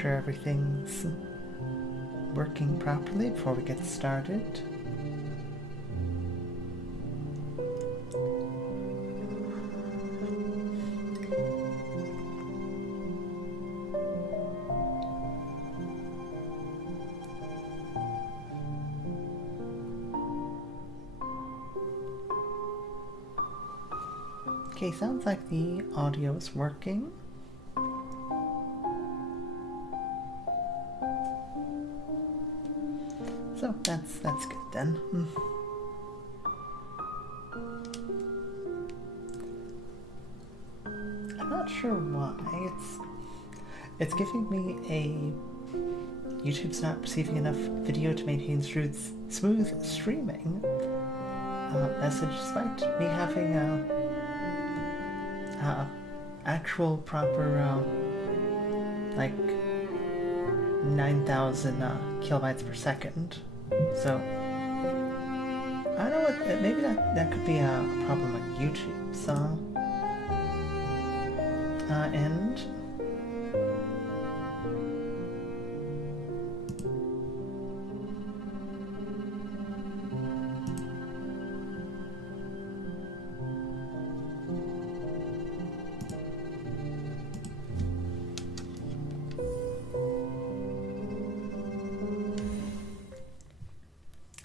sure everything's working properly before we get started. Okay, sounds like the audio is working. So that's good then. I'm not sure why it's giving me a YouTube's not receiving enough video to maintain smooth streaming message, despite me having actual proper like 9,000 kilobytes per second. So I don't know what, maybe that could be a problem on YouTube's end.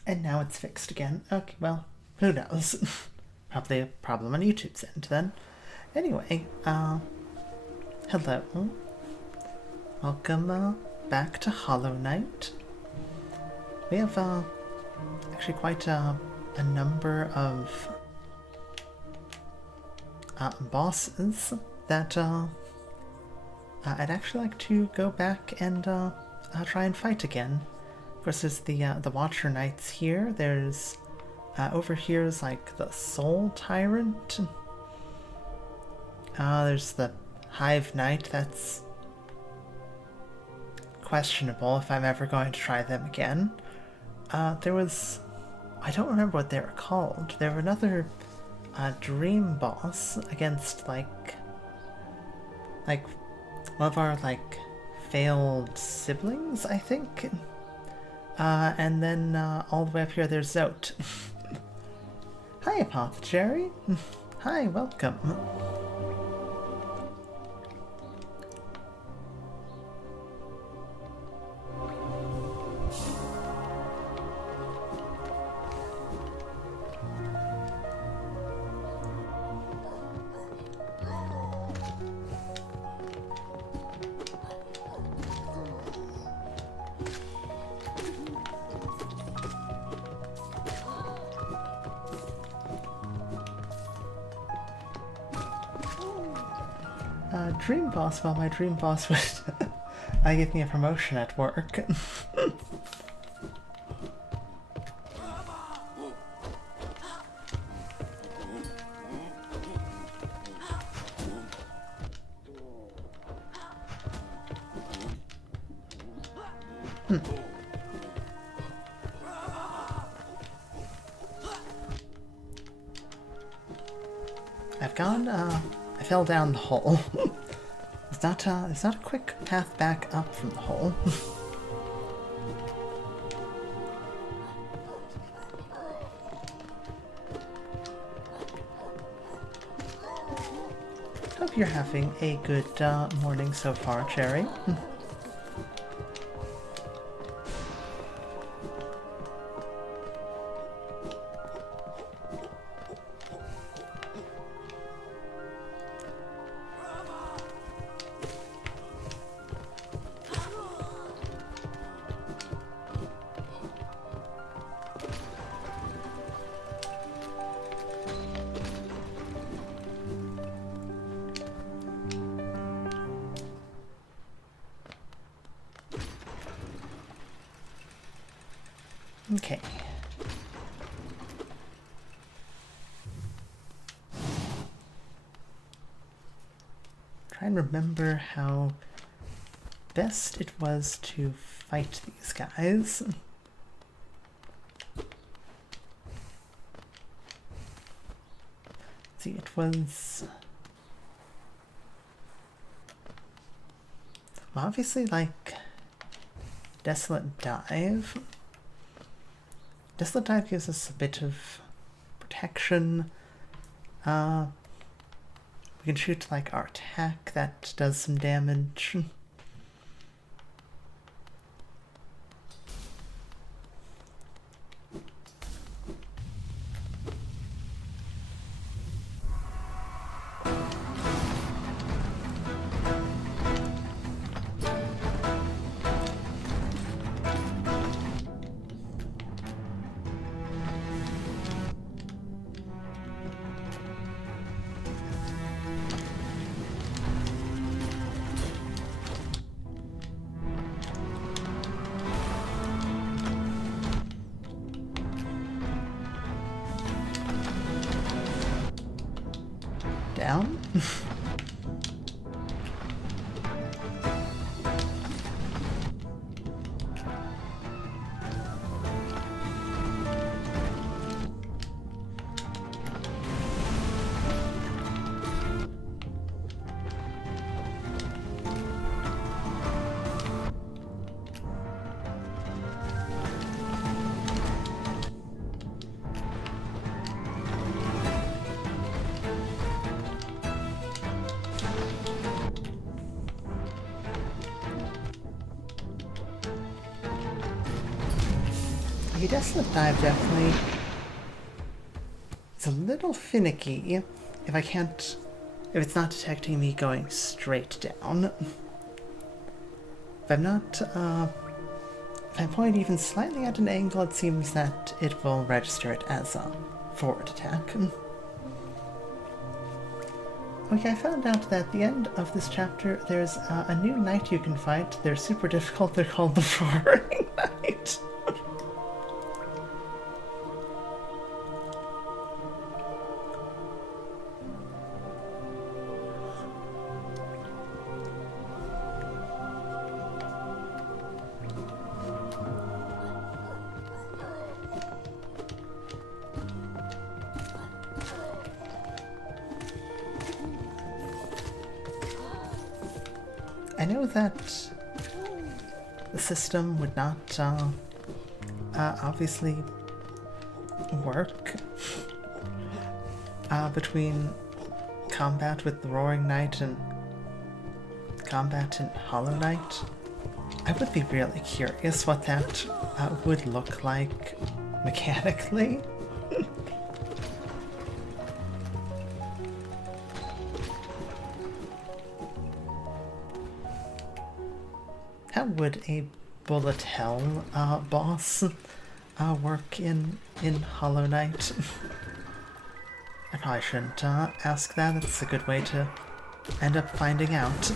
And now it's fixed again. Okay, well, who knows? Probably a problem on YouTube's end then. Anyway, hello. Welcome back to HollowKnight. We have actually quite a number of bosses that I'd actually like to go back and try and fight again. Of course, there's the Watcher Knights here. There's over here is like the Soul Tyrant. There's the Hive Knight. That's questionable if I'm ever going to try them again. There was, I don't remember what they were called. There were another dream boss against like one of our like failed siblings, I think. And then all the way up here, there's Zote. Hi, Apothecary. Hi, welcome. Dream boss, well, my dream boss would give me a promotion at work. I fell down the hole. It's not a quick path back up from the hole. Hope you're having a good morning so far, Cherry. Okay. Try and remember how best it was to fight these guys. See, it was Obviously, like, Desolate Dive. Desolate Dive gives us a bit of protection. We can shoot, like, our attack that does some damage. Down? The Desolate Dive definitely is a little finicky if it's not detecting me going straight down. If I point even slightly at an angle, it seems that it will register it as a forward attack. Okay, I found out that at the end of this chapter, there's a new knight you can fight. They're super difficult. They're called the Roaring Knight. I know that the system would not obviously work between combat with the Roaring Knight and combat in HollowKnight. I would be really curious what that would look like mechanically. How would a bullet hell boss work in HollowKnight? I probably shouldn't ask that. It's a good way to end up finding out.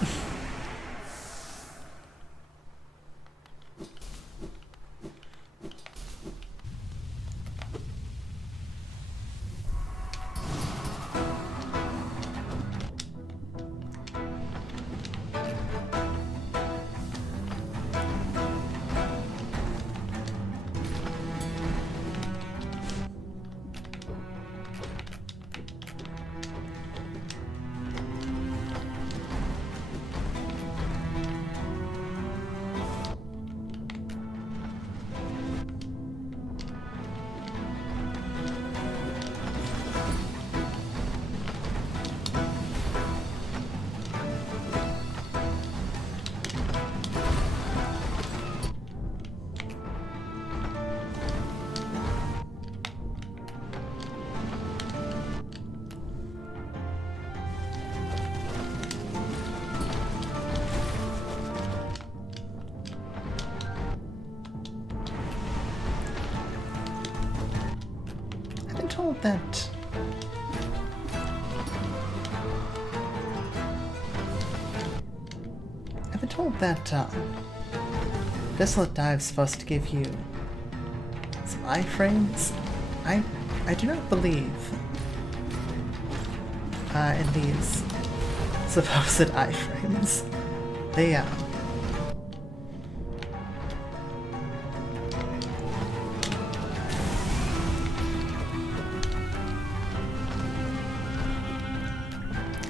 I've been told that Desolate Dive's supposed to give you some iframes. I do not believe in these supposed iframes. They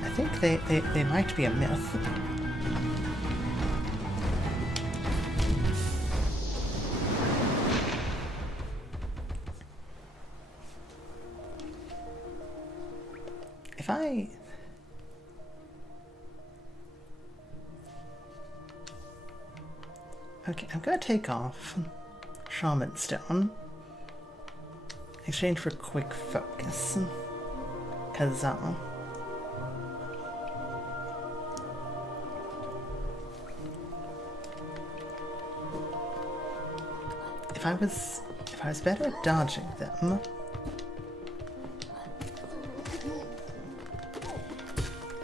I think they might be a myth. If I... Okay, I'm gonna take off Shaman Stone in exchange for quick focus. Because, if I was better at dodging them,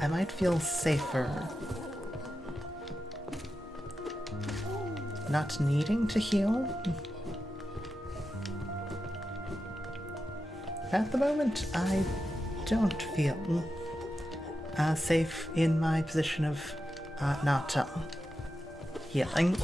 I might feel safer not needing to heal. At the moment, I don't feel safe in my position of not healing.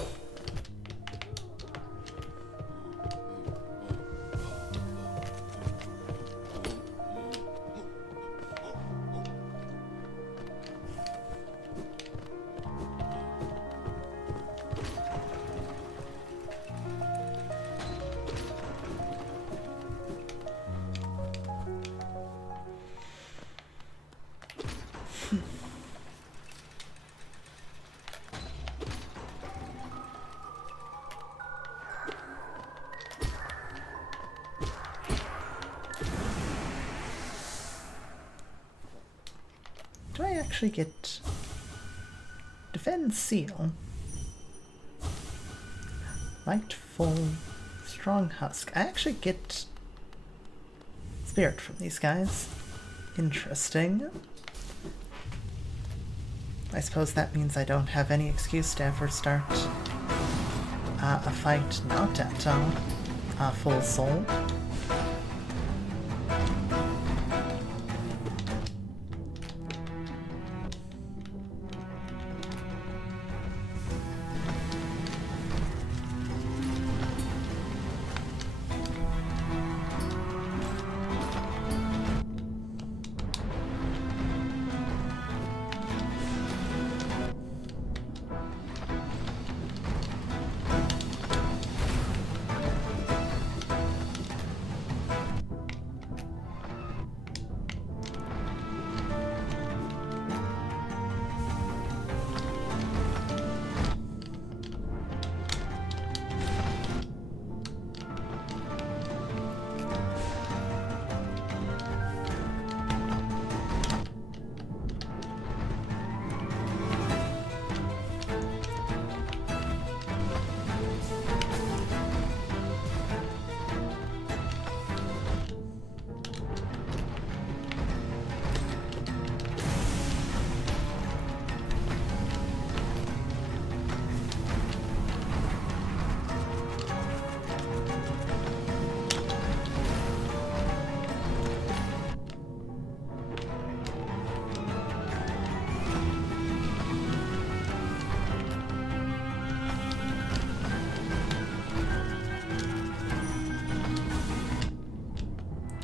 Do I actually get Defend Seal? Light Full Strong Husk. I actually get Spirit from these guys. Interesting. I suppose that means I don't have any excuse to ever start a fight not at full soul.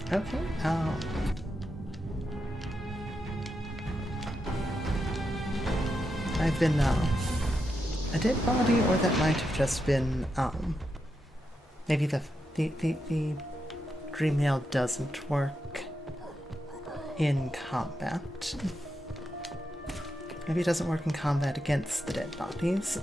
Okay, I've been, a dead body, or that might have just been, maybe the dream nail doesn't work in combat. Maybe it doesn't work in combat against the dead bodies.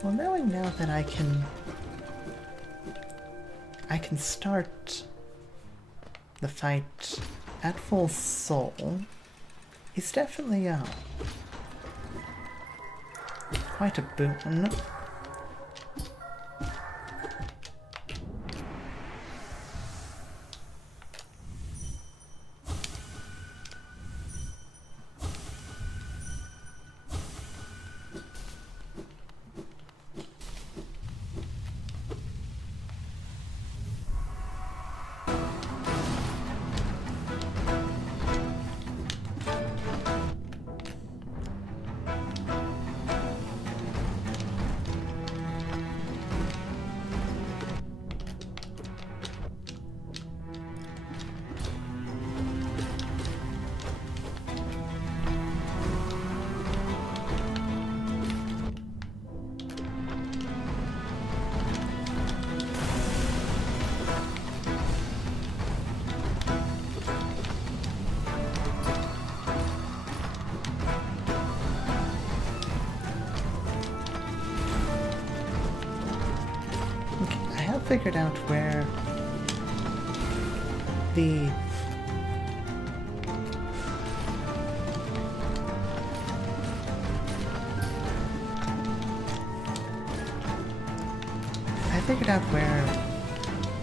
Well, knowing now that I can start the fight at full soul is definitely quite a boon. figured out where the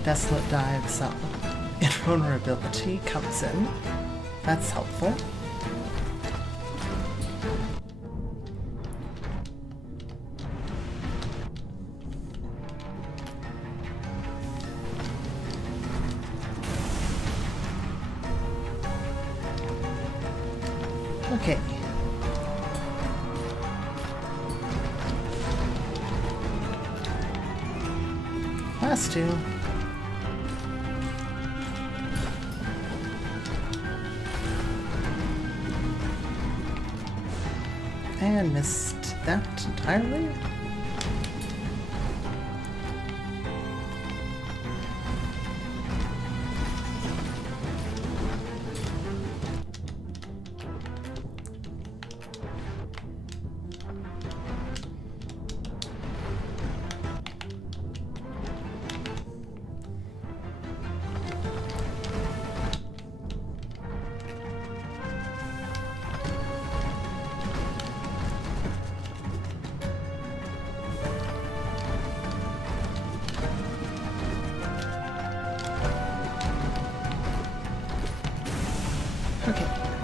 Desolate Dive's invulnerability comes in. That's helpful. Okay. Last two. And missed that entirely.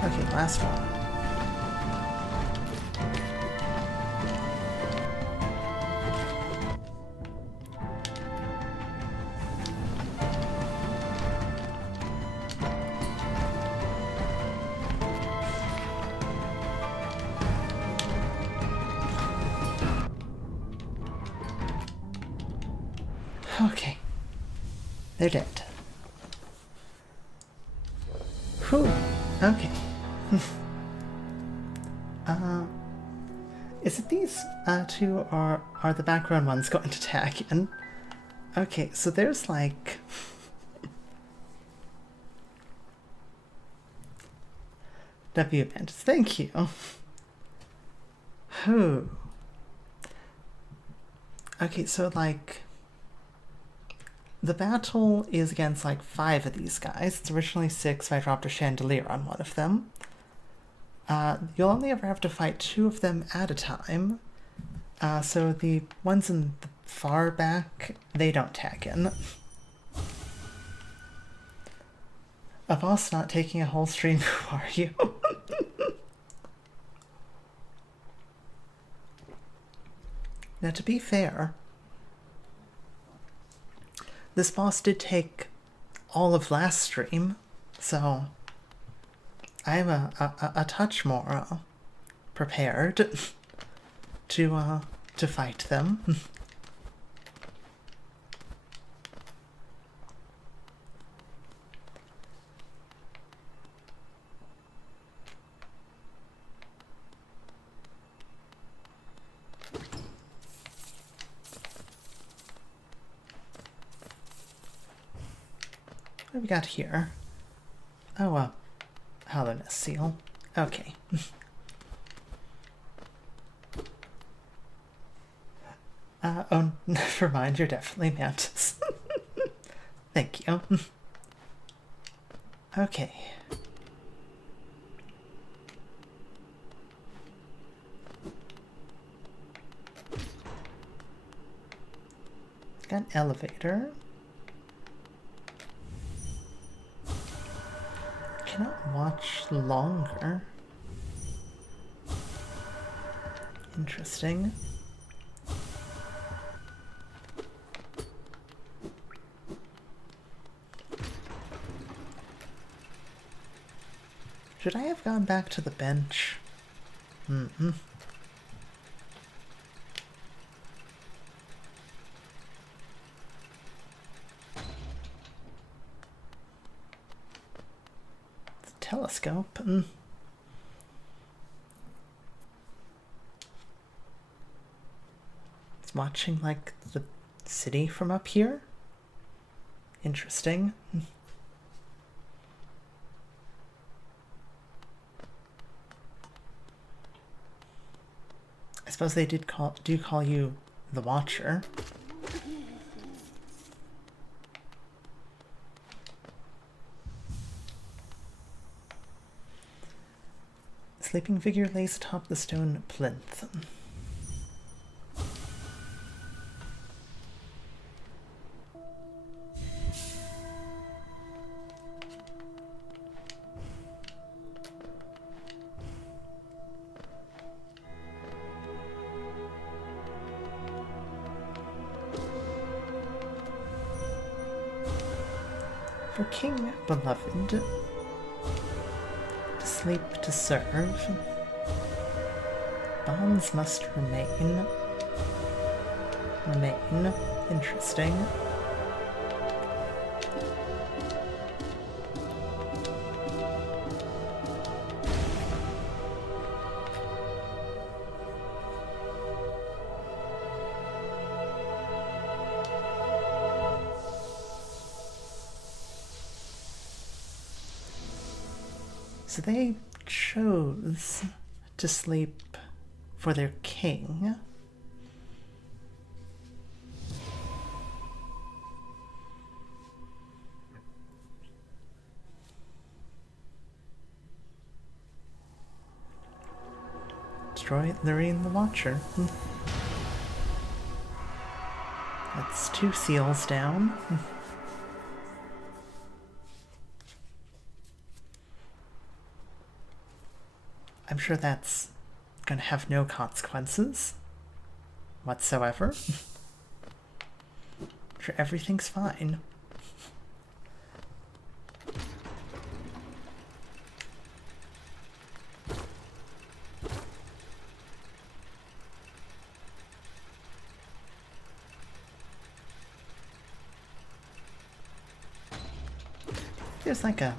Okay, last one. Okay. They're dead. Whew. Okay. Is it these two, or are the background ones going to tag in? Okay, so there's like... W Mantis, thank you. Whew. Okay, so like... The battle is against like 5 of these guys. It's originally 6 if I dropped a chandelier on one of them. You'll only ever have to fight 2 of them at a time. So the ones in the far back, they don't tag in. A boss not taking a whole stream, who are you? Now, to be fair, this boss did take all of last stream, so I'm a touch more prepared to fight them. What have we got here? Oh, HollowKnight seal. Okay. Oh, never mind, you're definitely Mantis. Thank you. Okay. Got an elevator. Cannot watch longer. Interesting. Should I have gone back to the bench? Mm-mm. Telescope. It's watching like the city from up here. Interesting. I suppose they do call you the Watcher. sleeping figure lays atop the stone plinth. For King Beloved, to sleep to serve, bonds must remain. Interesting. So they chose to sleep for their king. Destroy Lorraine the Watcher. That's 2 seals down. I'm sure that's gonna have no consequences whatsoever. I'm sure everything's fine. There's like a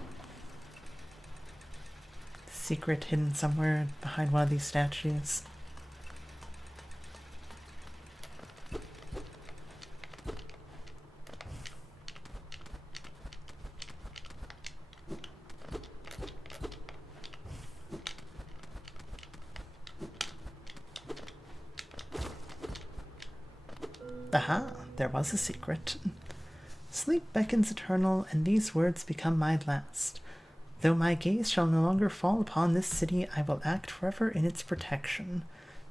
secret hidden somewhere behind one of these statues. Aha, there was a secret. Sleep beckons eternal, and these words become my last. Though my gaze shall no longer fall upon this city, I will act forever in its protection.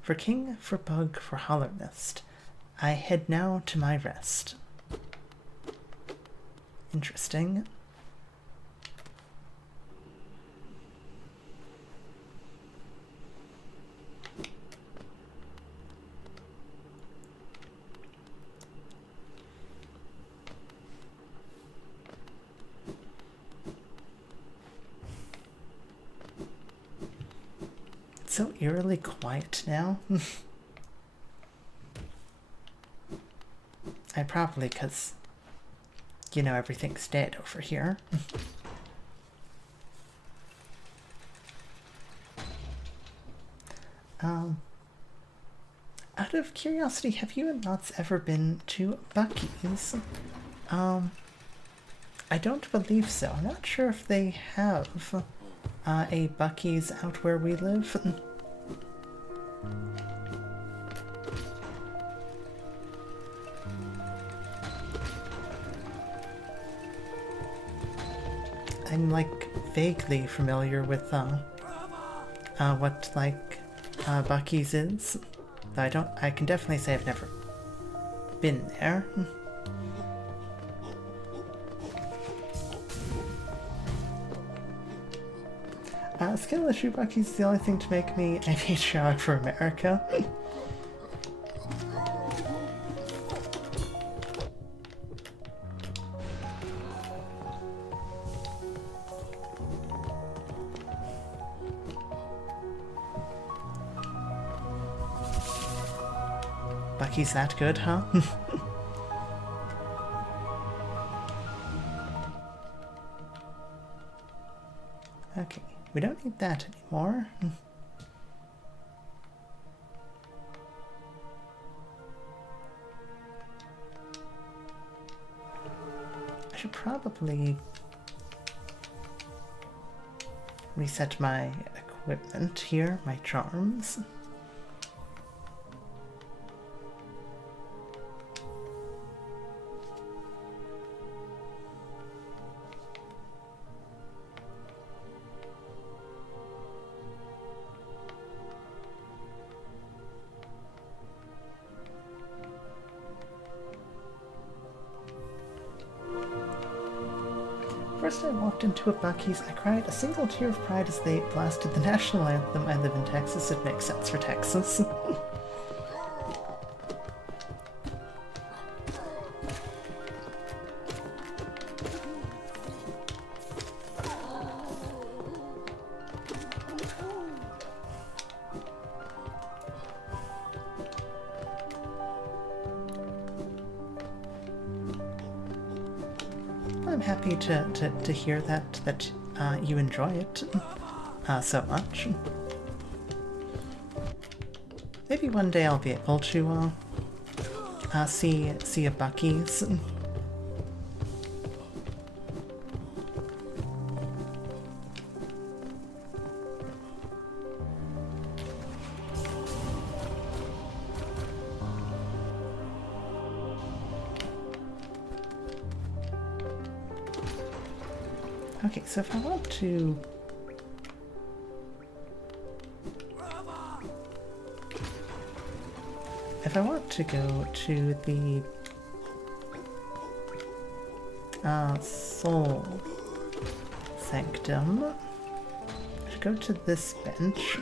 For king, for bug, for HollowKnight, I head now to my rest. Interesting. So eerily quiet now. Probably because, you know, everything's dead over here. Out of curiosity, have you and Knots ever been to Bucky's? I don't believe so. I'm not sure if they have a Bucky's out where we live. I'm like vaguely familiar with what like Bucky's is. Though I can definitely say I've never been there. Skill issue Bucky's is the only thing to make me a patriotic for America. Bucky's that good, huh? Okay, we don't need that anymore. I should probably reset my equipment here, my charms. first I walked into a Buc-ee's, I cried a single tear of pride as they blasted the national anthem. I live in Texas, it makes sense for Texas. I'm happy to hear that you enjoy it so much. Maybe one day I'll be able to see a Buc-ee's. Okay, so if I want to... If I want to go to the Soul Sanctum, I should go to this bench.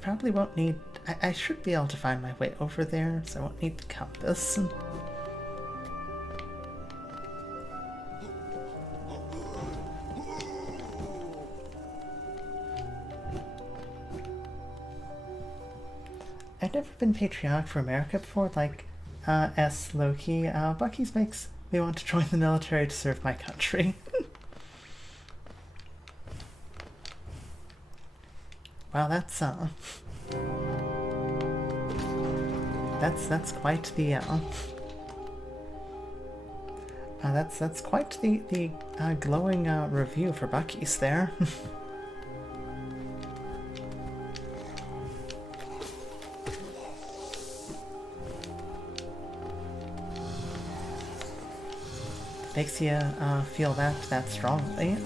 Probably won't need... I should be able to find my way over there, so I won't need the compass. I've never been patriotic for America before, like S. Loki. Buc-ee's makes me want to join the military to serve my country. Wow, that's quite the that's quite the glowing review for Buc-ee's there. Makes you feel that strongly.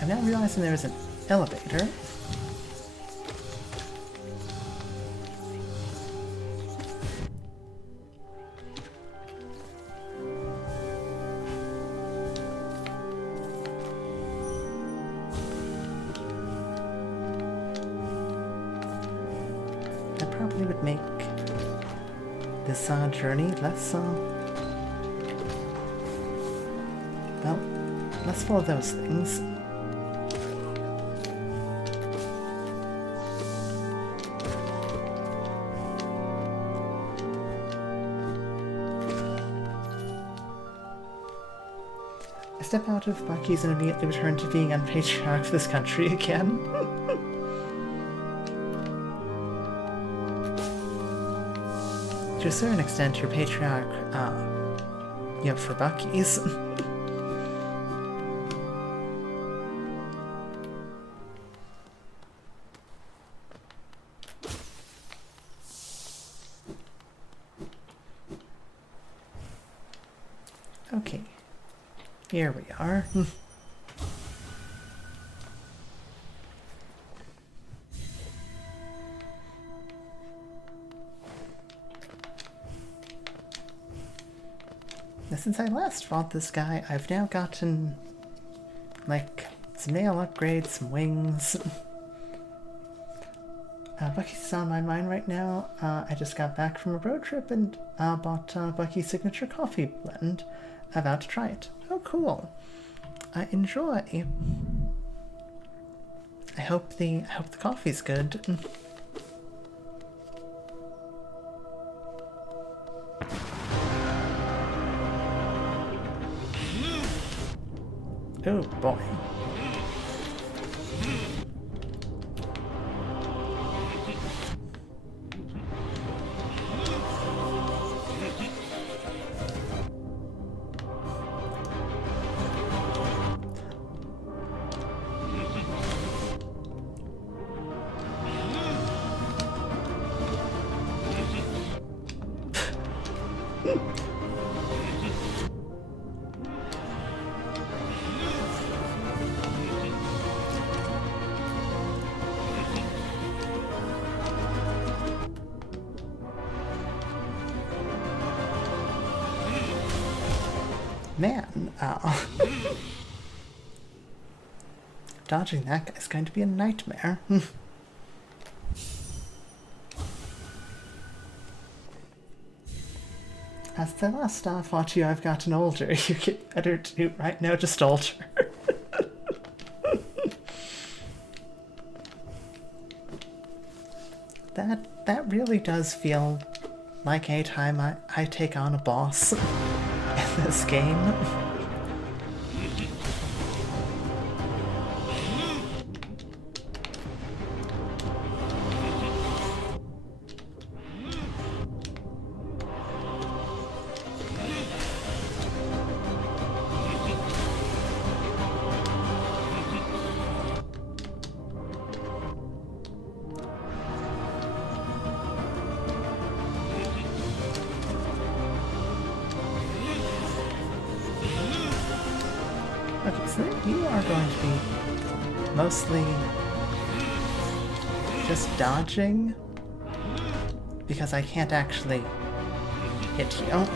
I'm now realizing there's an elevator. That probably would make this journey less, well, less full of those things. Step out of Buc-ee's and immediately return to being unpatriotic for this country again. To a certain extent, you're patriotic, for Buc-ee's. Okay. Here we are. Now, since I last fought this guy, I've now gotten, like, some nail upgrades, some wings. Buc-ee's on my mind right now. I just got back from a road trip and bought Buc-ee's signature coffee blend. About to try it. Oh, cool. Enjoy. I hope the coffee's good. Oh boy. Man, dodging that guy's going to be a nightmare. As the last I fought you, I've gotten older. You get better too. Right now, just older. That really does feel like a time I take on a boss in this game. Okay, so you are going to be mostly just dodging because I can't actually hit you.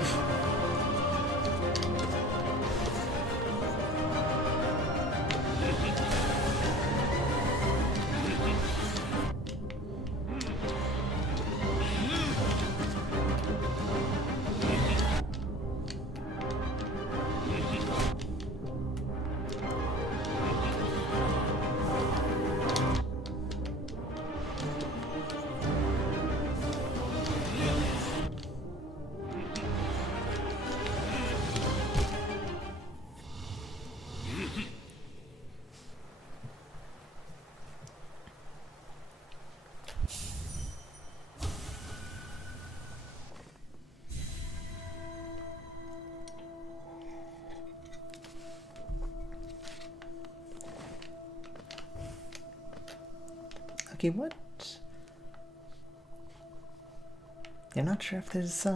Okay, what? You're not sure if there's,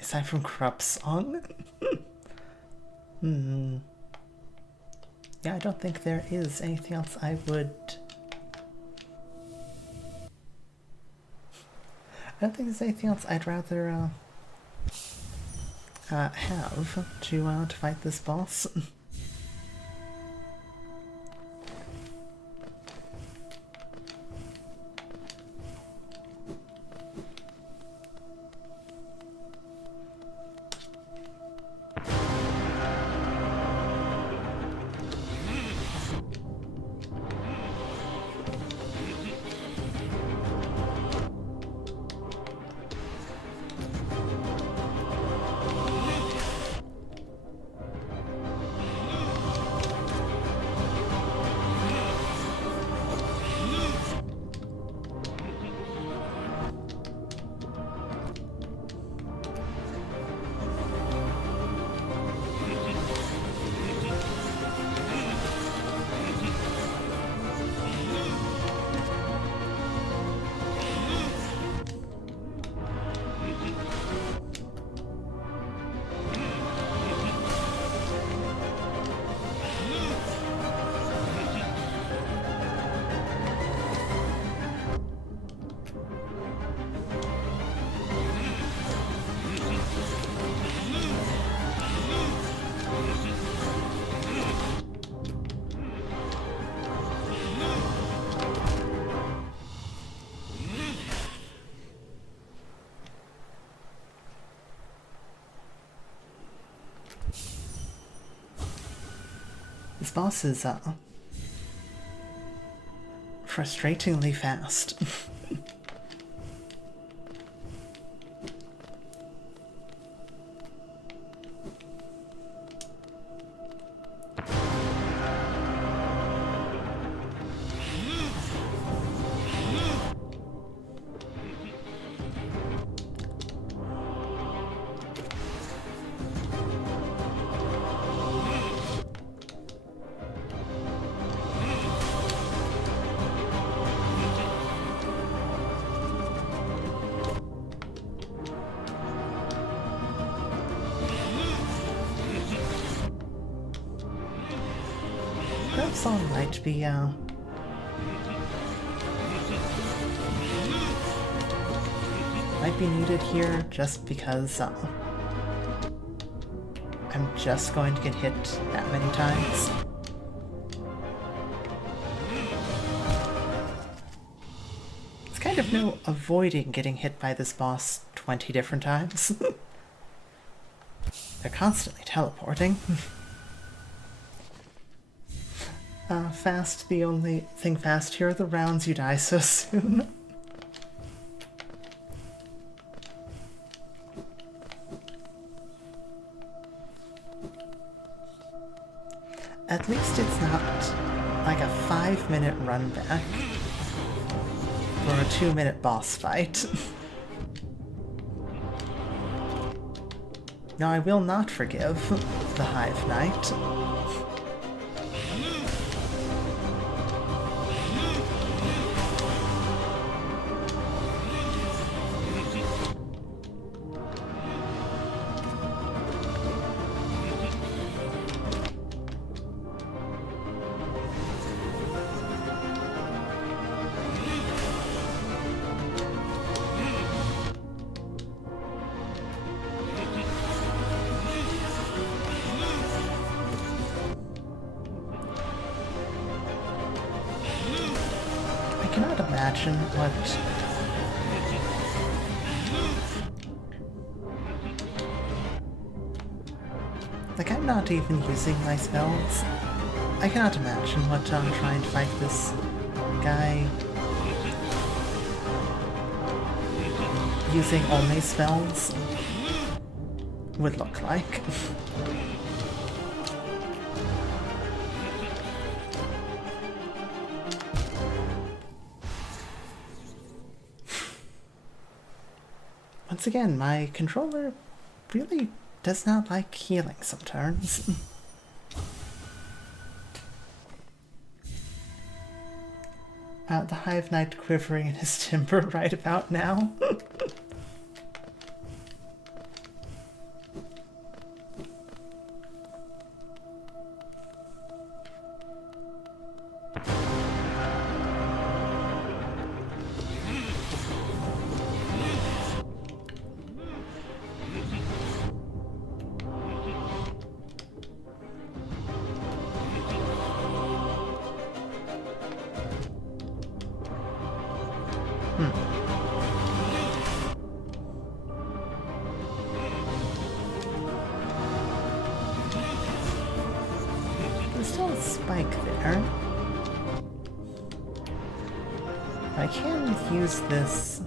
aside from Krup's song? Yeah, I don't think there is anything else I don't think there's anything else I'd rather, have to fight this boss. This boss is, frustratingly fast. perhaps all might be, might be needed here just because, I'm just going to get hit that many times. It's kind of no avoiding getting hit by this boss 20 different times. They're constantly teleporting. Fast, the only thing fast here are the rounds you die so soon. At least it's not like a 5-minute run back for a 2-minute boss fight. Now I will not forgive the HollowKnight. I cannot imagine what I'm not even using my spells. I cannot imagine what trying to fight this guy using only spells would look like. Once again, my controller really does not like healing some turns. The HollowKnight quivering in his timber right about now. There's still a spike there. I can use this.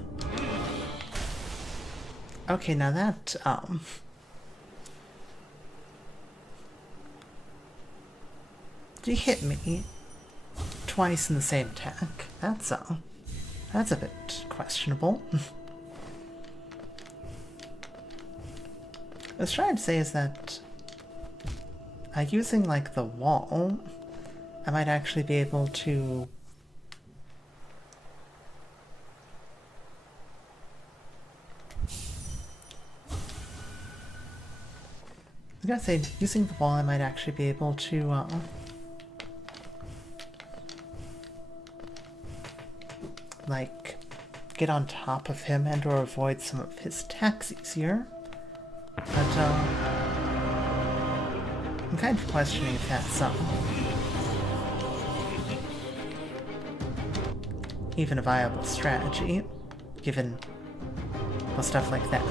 Okay, now that, you hit me twice in the same attack. That's a bit questionable. I was trying to say is that using like the wall, I might actually be able to I was gonna say, using the wall I might actually be able to like get on top of him and or avoid some of his attacks easier. But I'm kind of questioning if that's even a viable strategy, given stuff like that.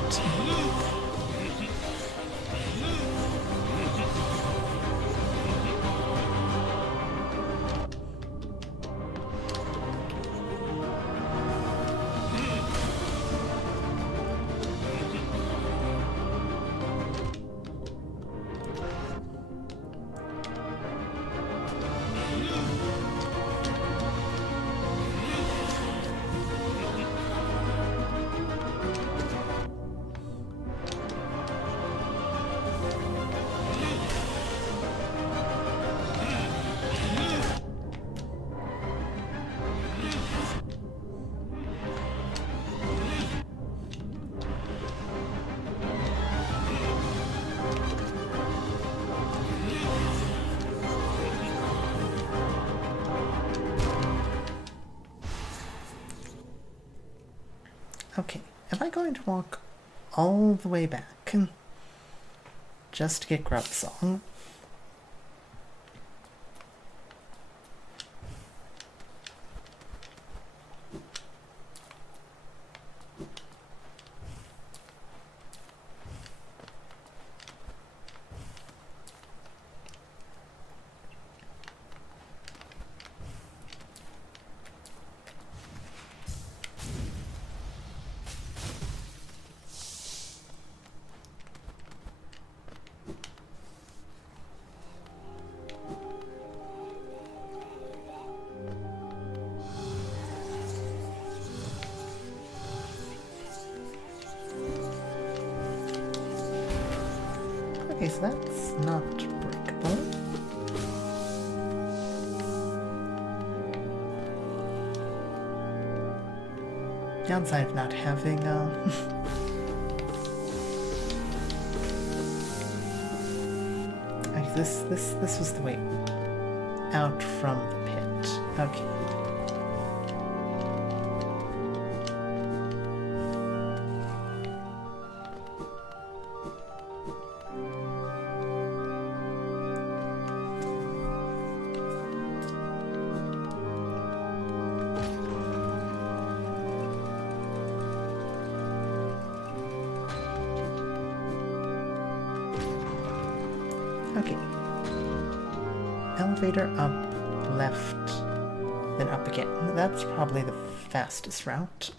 Okay, am I going to walk all the way back just to get Grub Song? Okay, so that's not breakable. Downside of not having, this was the way out from the pit. Okay. Okay. Elevator up, left, then up again. That's probably the fastest route.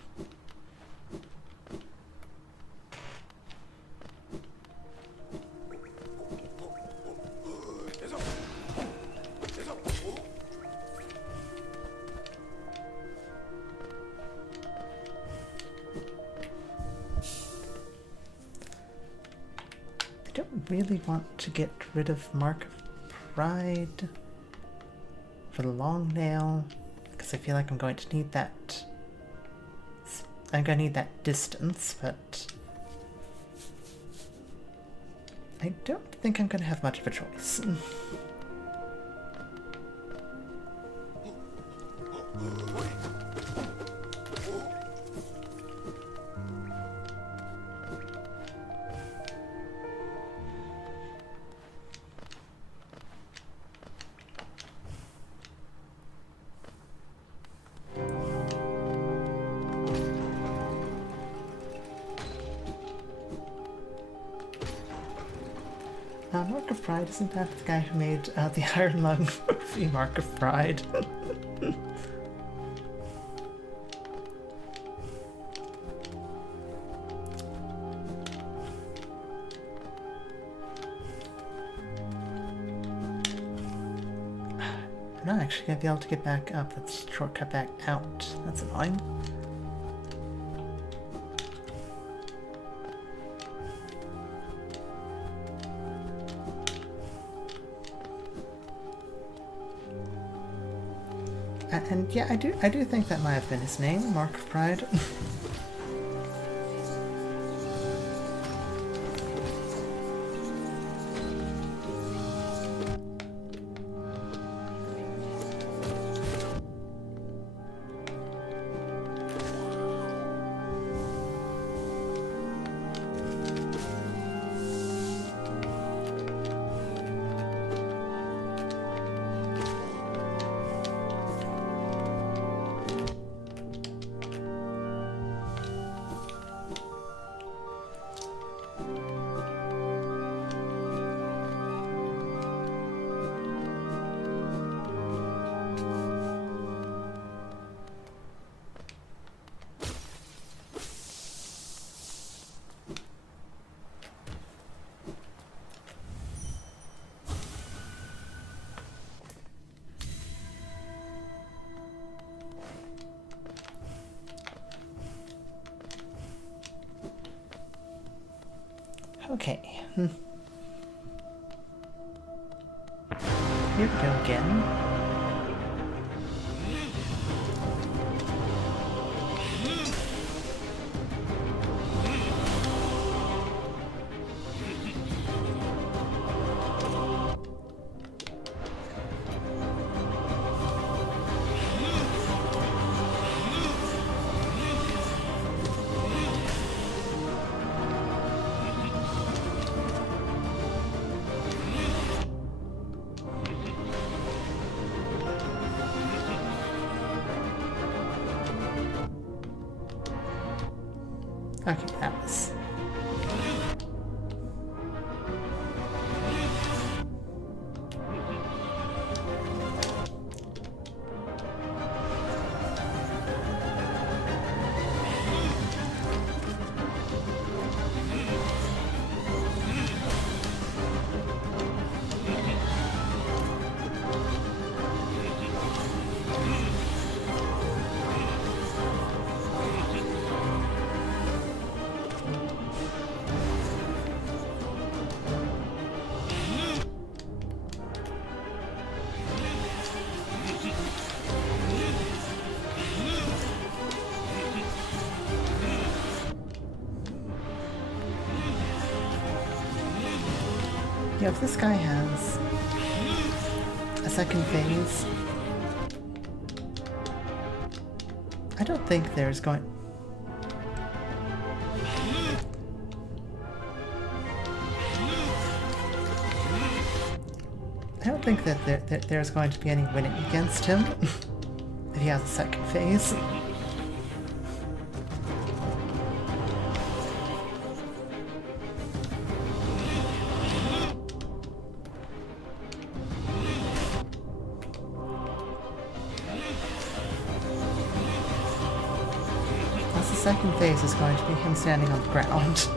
I don't really want to get rid of Mark of Pride for the long nail, because I feel like I'm going to need that. I'm going to need that distance, but I don't think I'm going to have much of a choice. Mark of Pride, isn't that the guy who made the Iron Lung movie, Mark of Pride? I'm not actually going to be able to get back up. Let's shortcut back out. That's annoying. And yeah, I do think that might have been his name, Mark of Pride. Okay. Here we go again. Okay, that was... Yeah, if this guy has a second phase, I don't think there's going... I don't think that there's going to be any winning against him if he has a second phase. The second phase is going to be him standing on the ground.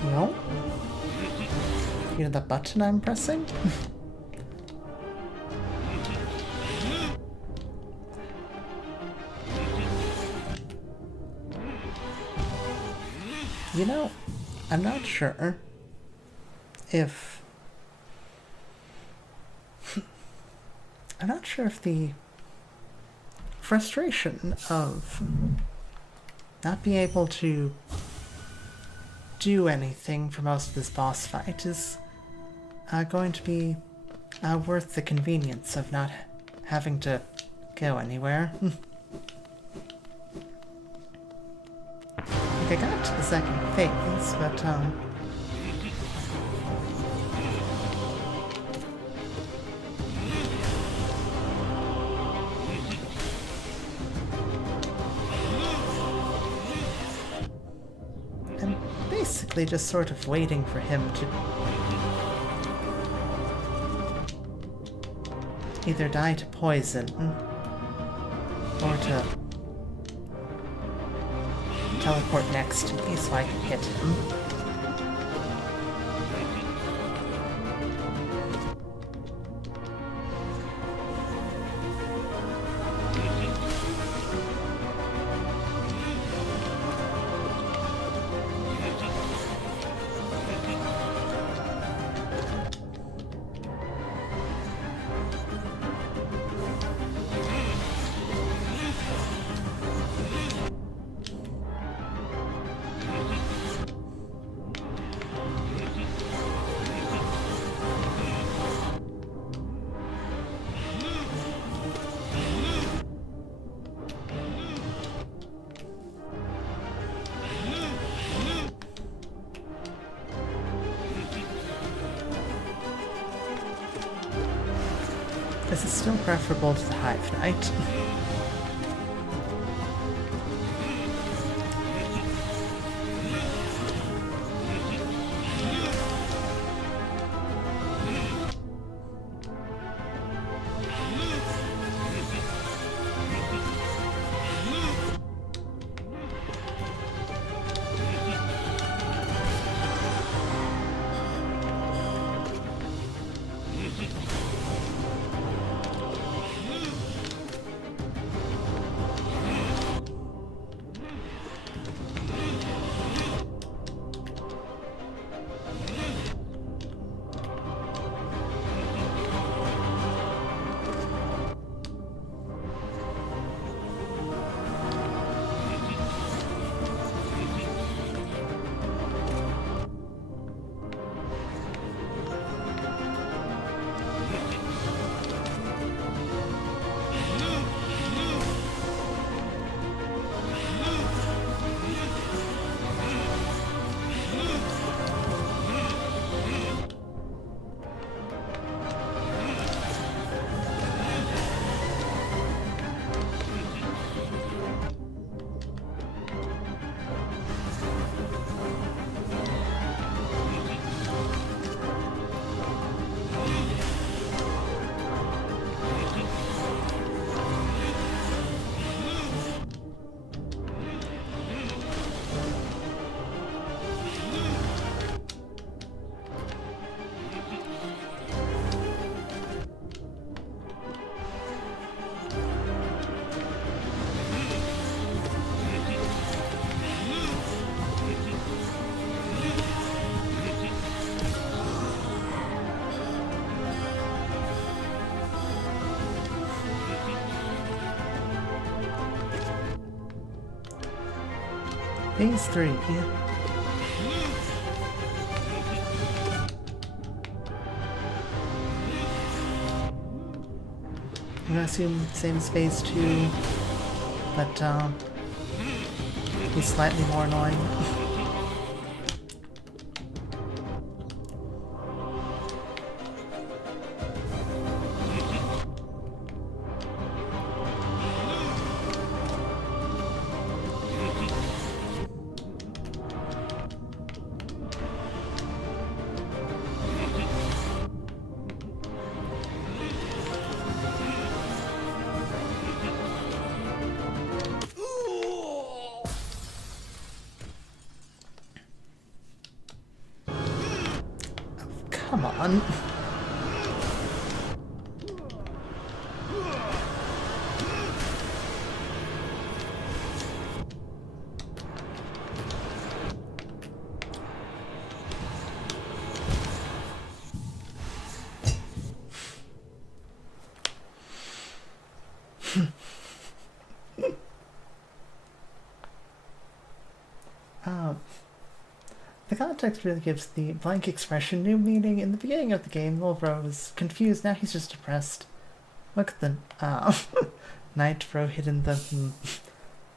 Heal? You know the button I'm pressing? You know, I'm not sure if... I'm not sure if the frustration of not being able to do anything for most of this boss fight is going to be worth the convenience of not having to go anywhere. I got to the second phase, but I'm basically just sort of waiting for him to either die to poison or to teleport next to me so I can hit him. This is still preferable to the HollowKnight. Phase 3. I'm gonna assume same as Phase 2, but he's slightly more annoying. Come on. The context really gives the blank expression new meaning. In the beginning of the game, Little Bro was confused, now he's just depressed. Look at the Night Bro hidden the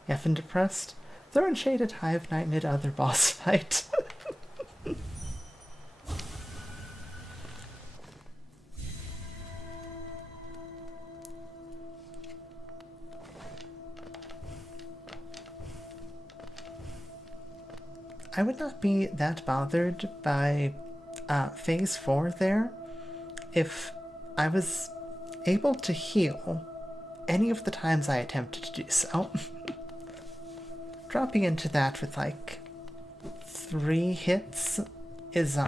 effing depressed. Throw shade at Hive Knight mid other boss fight. I would not be that bothered by Phase 4 there if I was able to heal any of the times I attempted to do so. Dropping into that with like 3 hits is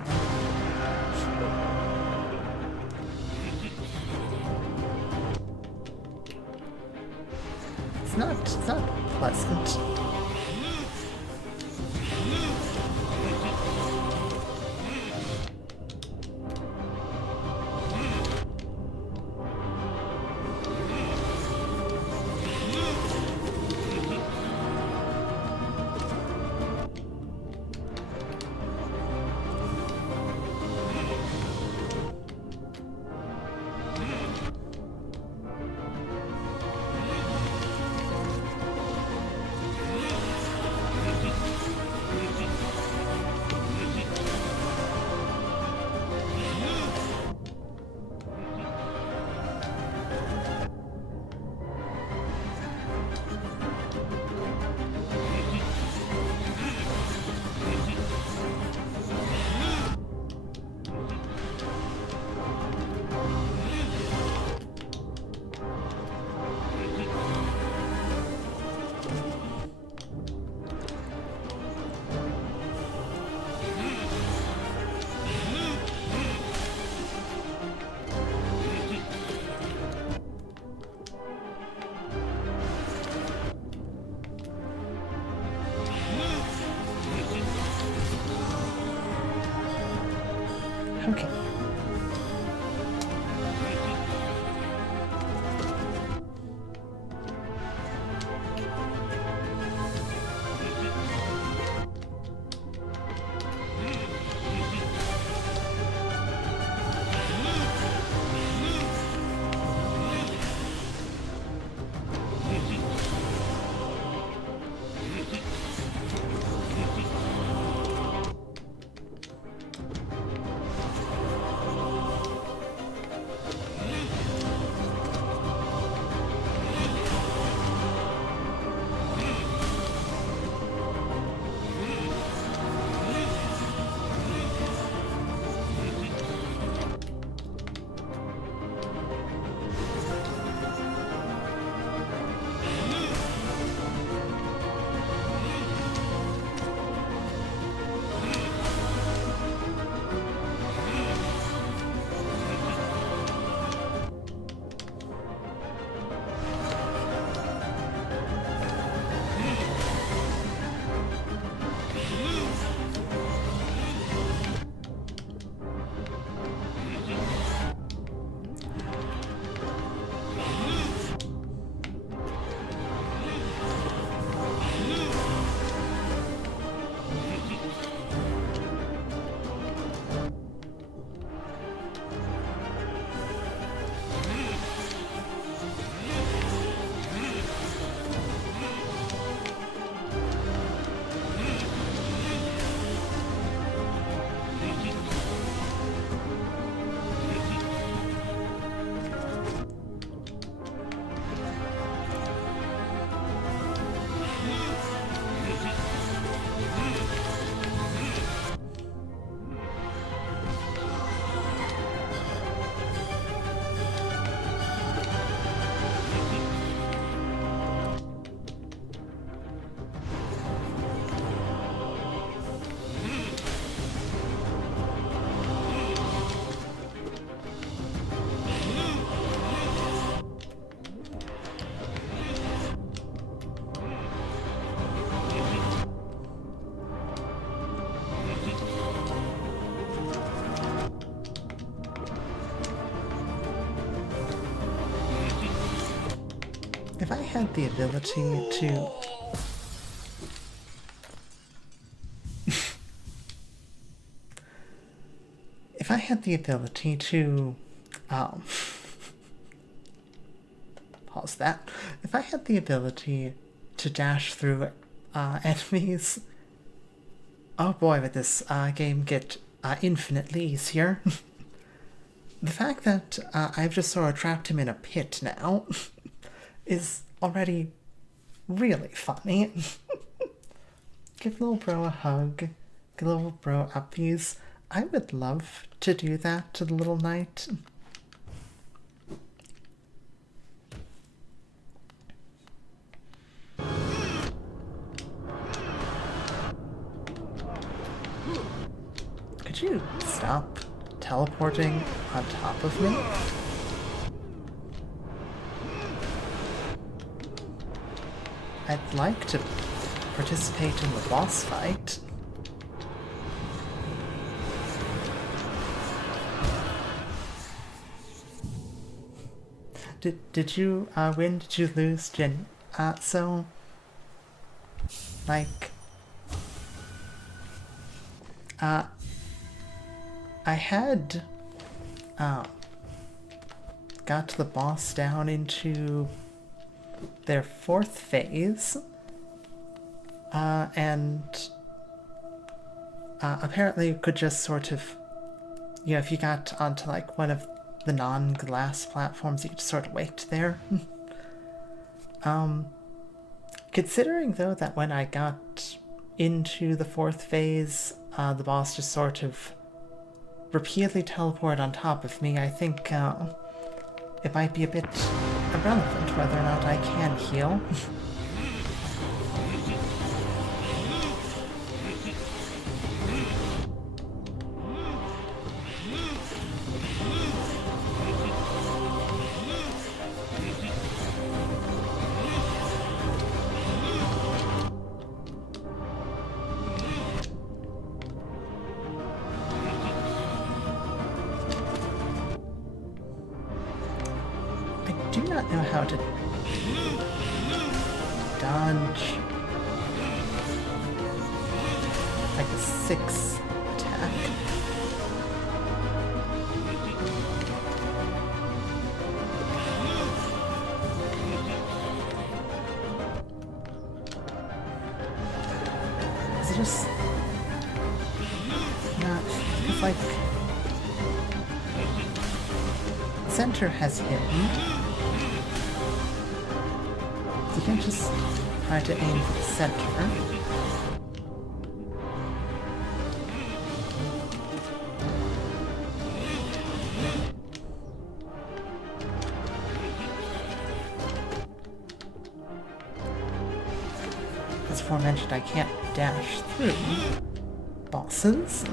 it's not pleasant. Okay. If I had the ability to... If I had the ability to... pause that. If I had the ability to dash through enemies... Oh boy, would this game get infinitely easier. The fact that I've just sort of trapped him in a pit now is already really funny. Give little bro a hug. Give little bro uppies. I would love to do that to the little knight. Could you stop teleporting on top of me? I'd like to participate in the boss fight. Did you win? Did you lose, Jen? So, like, I had got the boss down into their 4th phase, and apparently you could just sort of, you know, if you got onto like one of the non-glass platforms, you could sort of wait there. Considering though that when I got into the 4th phase, the boss just sort of repeatedly teleported on top of me, I think it might be a bit irrelevant whether or not I can heal. I do not know how to dodge like a 6 attack. Is it just not, it's like center has hidden. You can just try to aim for the center. As aforementioned, I can't dash through bosses.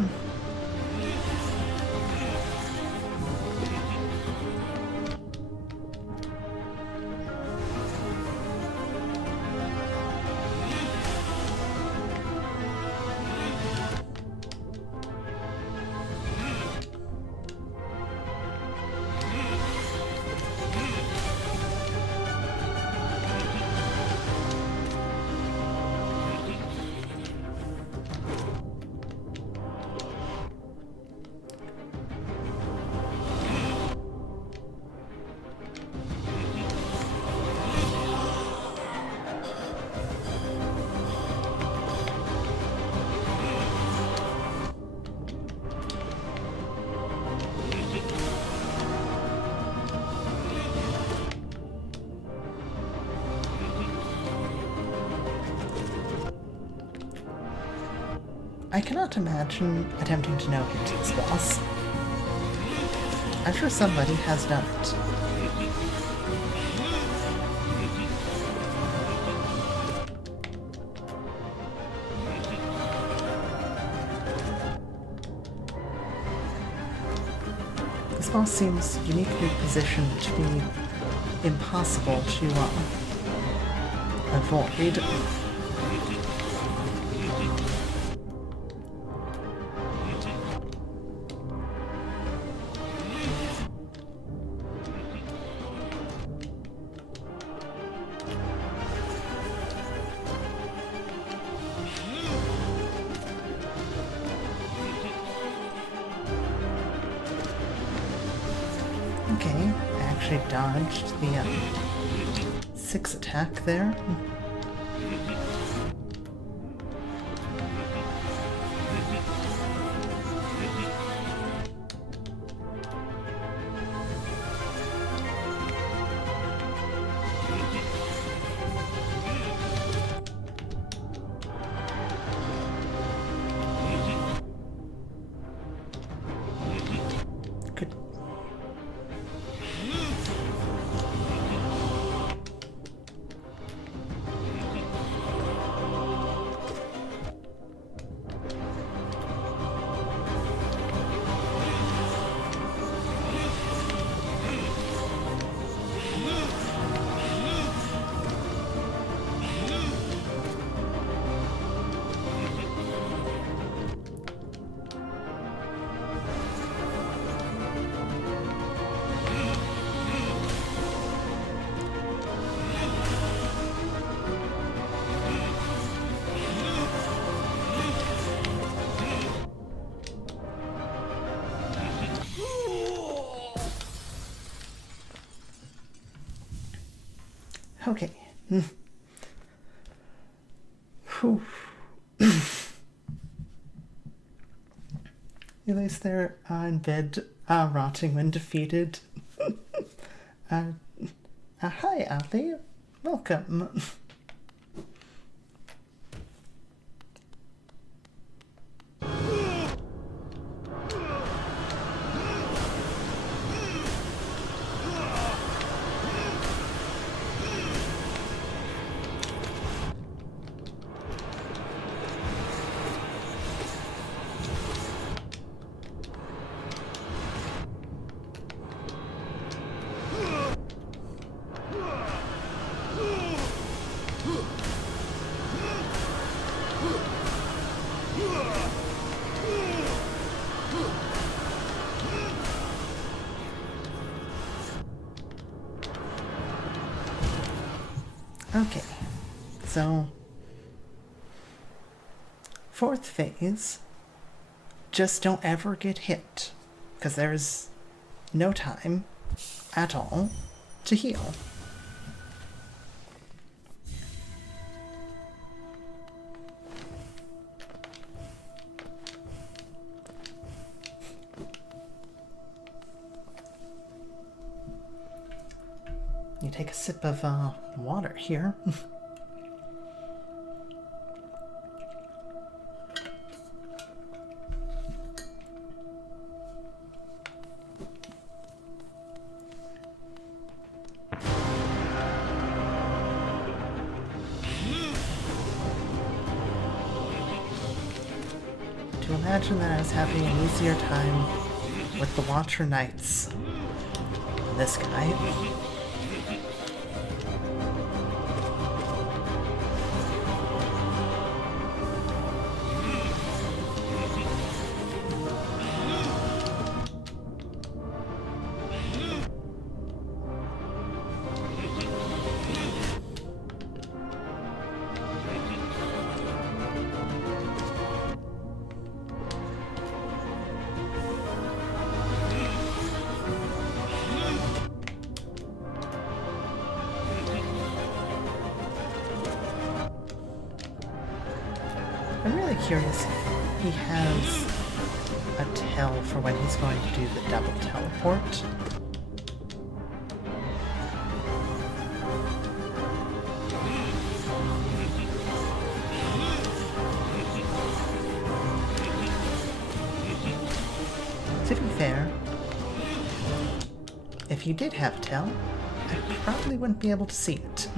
I cannot imagine attempting to no-hit this boss. I'm sure somebody has done it. This boss seems uniquely positioned to be impossible to avoid. actually dodged the 6 attack there. Good. Okay. Whew. At least they're in bed, rotting when defeated. Hi, Allie. Welcome. Okay, so 4th phase, just don't ever get hit, because there's no time at all to heal. You take a sip of water here. To imagine that I was having an easier time with the Watcher Knights than this guy. I'm really curious if he has a tell for when he's going to do the double teleport. To be fair, if he did have tell, I probably wouldn't be able to see it.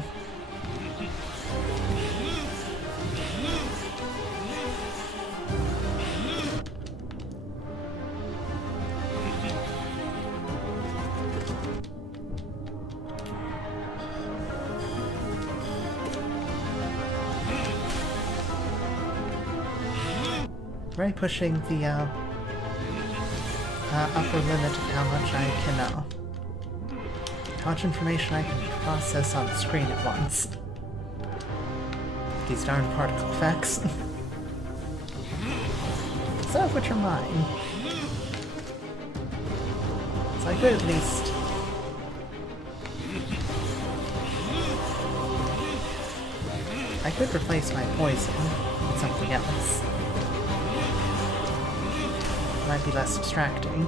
Really pushing the upper limit of how much I can, how much information I can process on the screen at once. These darn particle effects. Some of which are mine. So I could at least I could replace my poison with something else. Might be less distracting.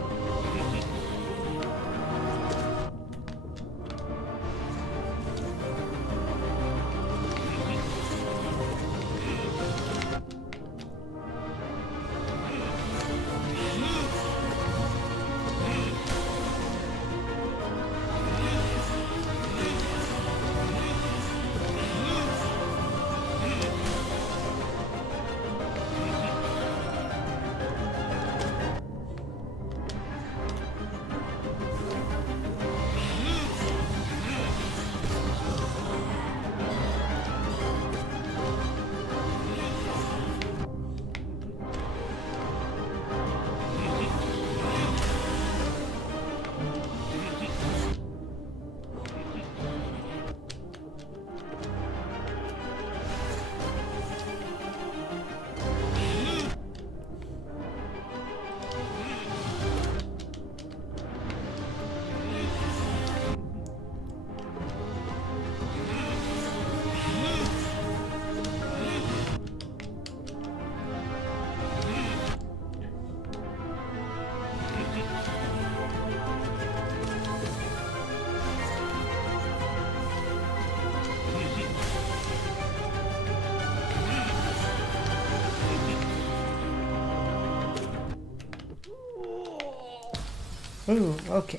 Ooh, okay.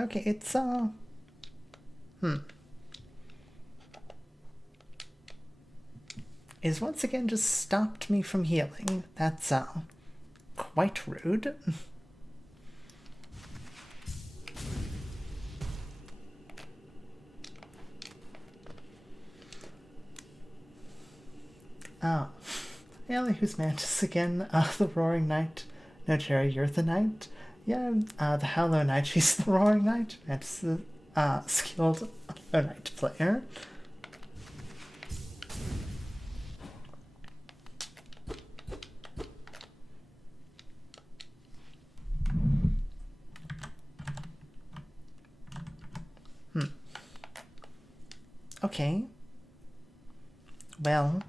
Okay, it's, Is once again just stopped me from healing. That's, quite rude. Oh. Yeah, who's Mantis again? The Roaring Knight. No, Jerry, you're the Knight. Yeah, the HollowKnight, she's the Roaring Knight. Mantis is a skilled HollowKnight player. Okay. Well.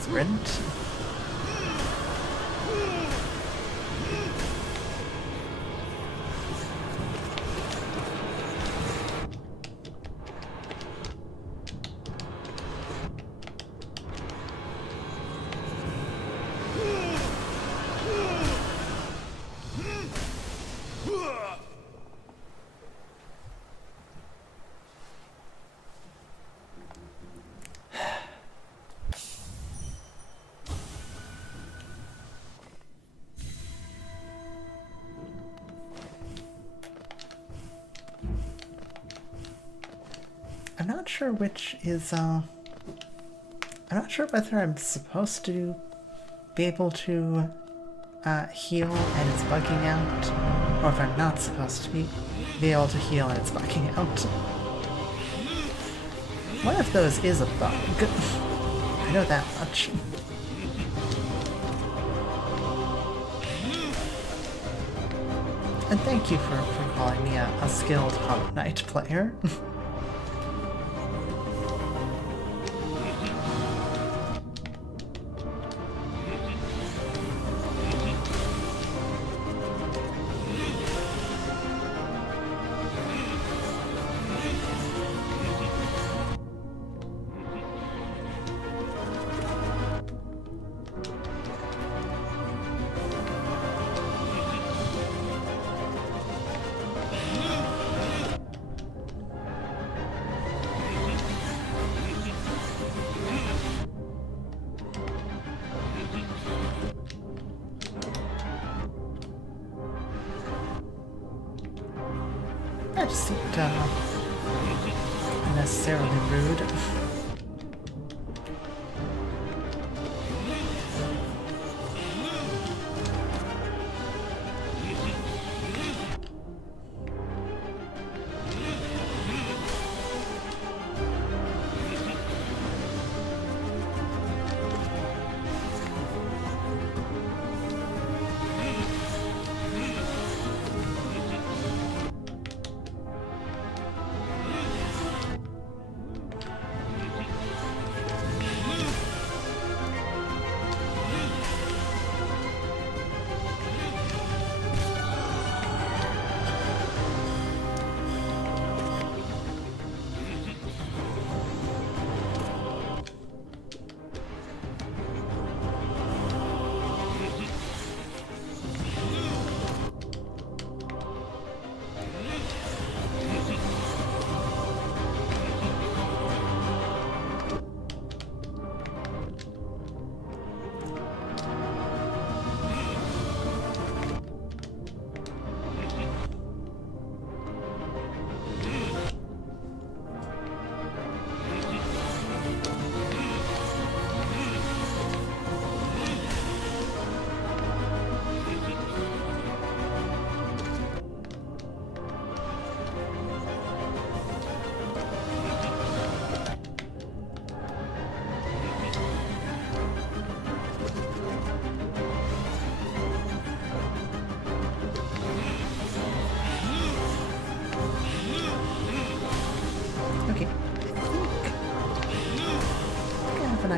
Sprint. I'm not sure which is, I'm not sure whether I'm supposed to be able to heal and it's bugging out, or if I'm not supposed to be able to heal and it's bugging out. One of those is a bug. I know that much. And thank you for calling me a skilled HollowKnight player. That just seemed unnecessarily rude.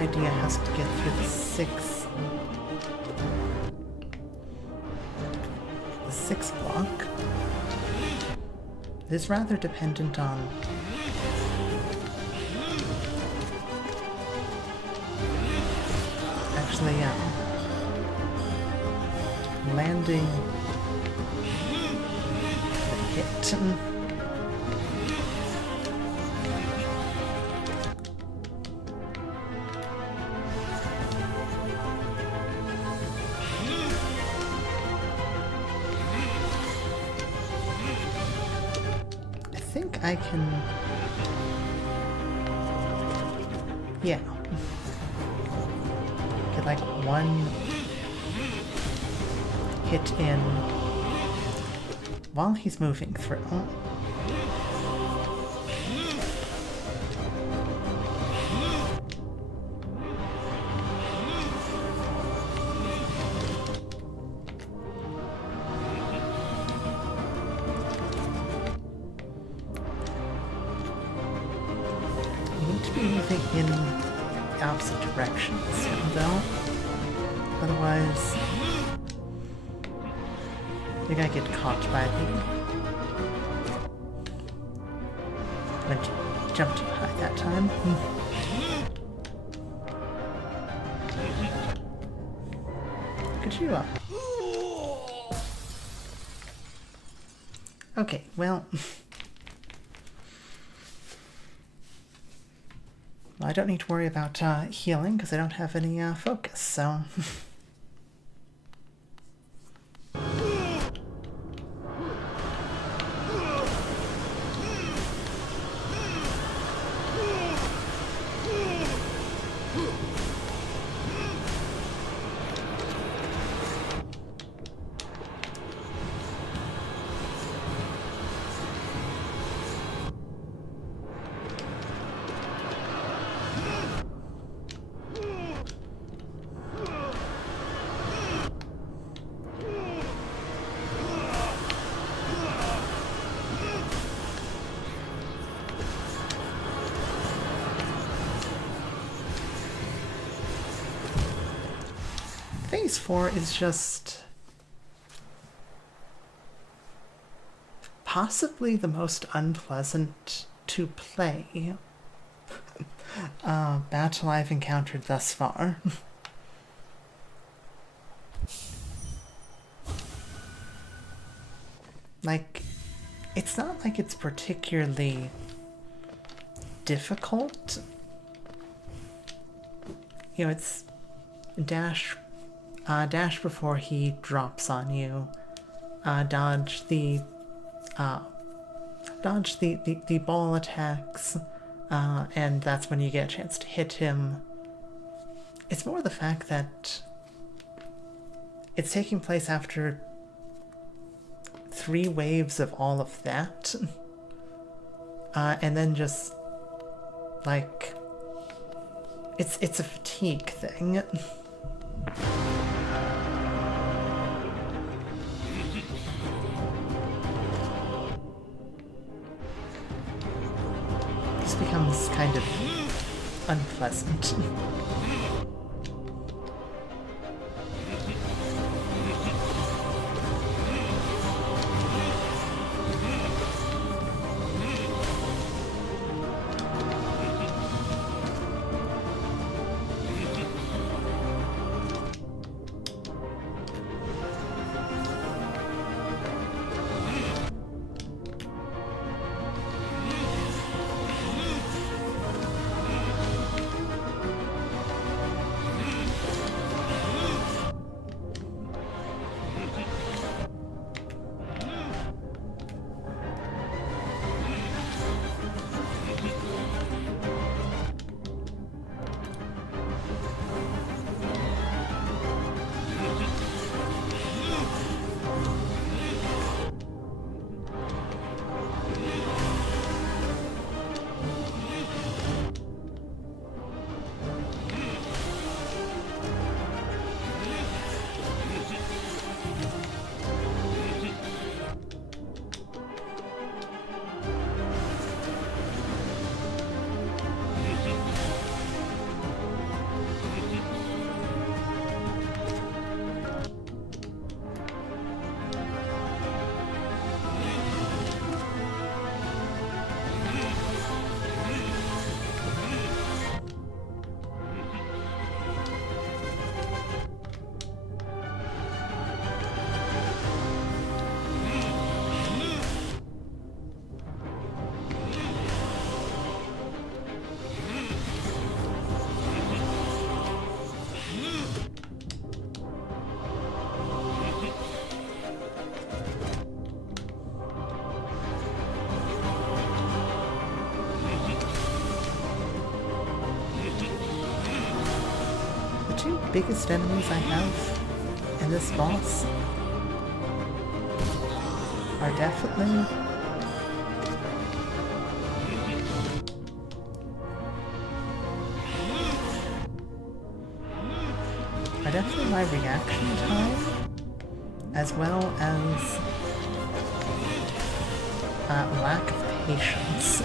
idea has to get through the six block. It is rather dependent on actually landing the hit. I think I can... yeah. Get like one hit in while he's moving through. In the opposite directions, though. Otherwise, you're gonna get caught by the... went to jump too high that time. Could you okay, well... I don't need to worry about healing because I don't have any focus, so... Phase 4 is just possibly the most unpleasant to play battle I've encountered thus far. Like, it's not like it's particularly difficult. You know, it's dash before he drops on you. Dodge the ball attacks, and that's when you get a chance to hit him. It's more the fact that it's taking place after 3 waves of all of that, and then just like it's a fatigue thing. This becomes kind of unpleasant. biggest enemies I have in this boss are definitely my reaction time, as well as lack of patience.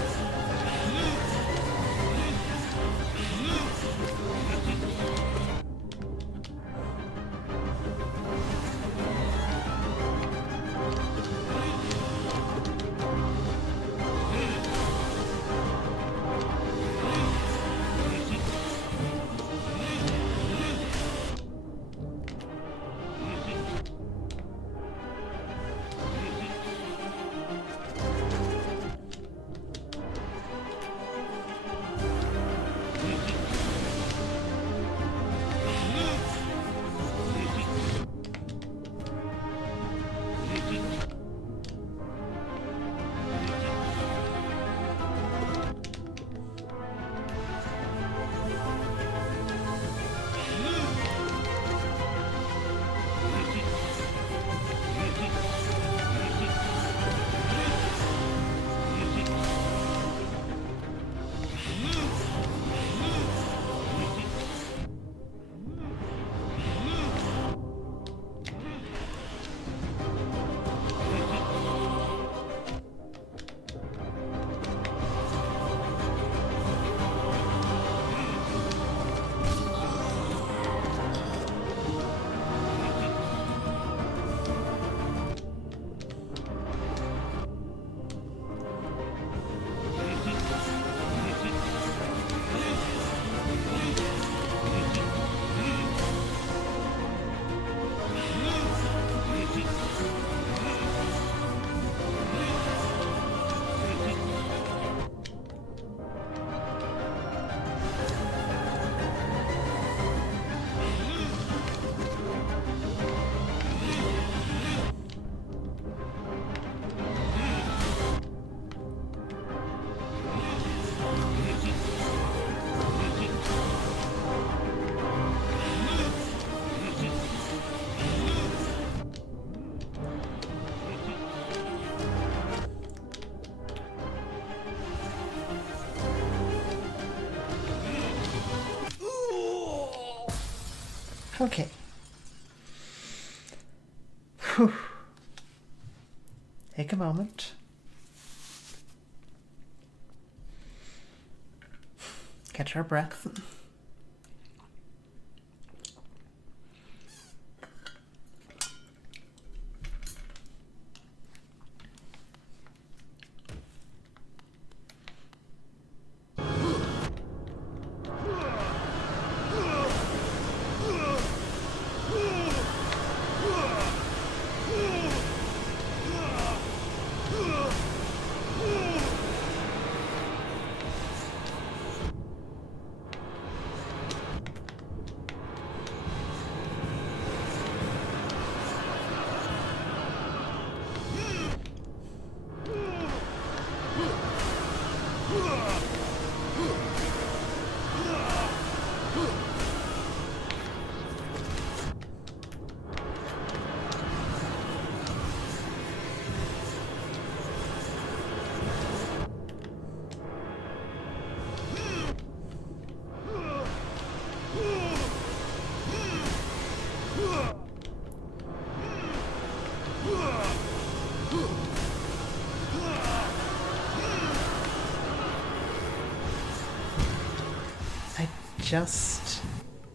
Okay. Whew. Take a moment. Catch our breath. Just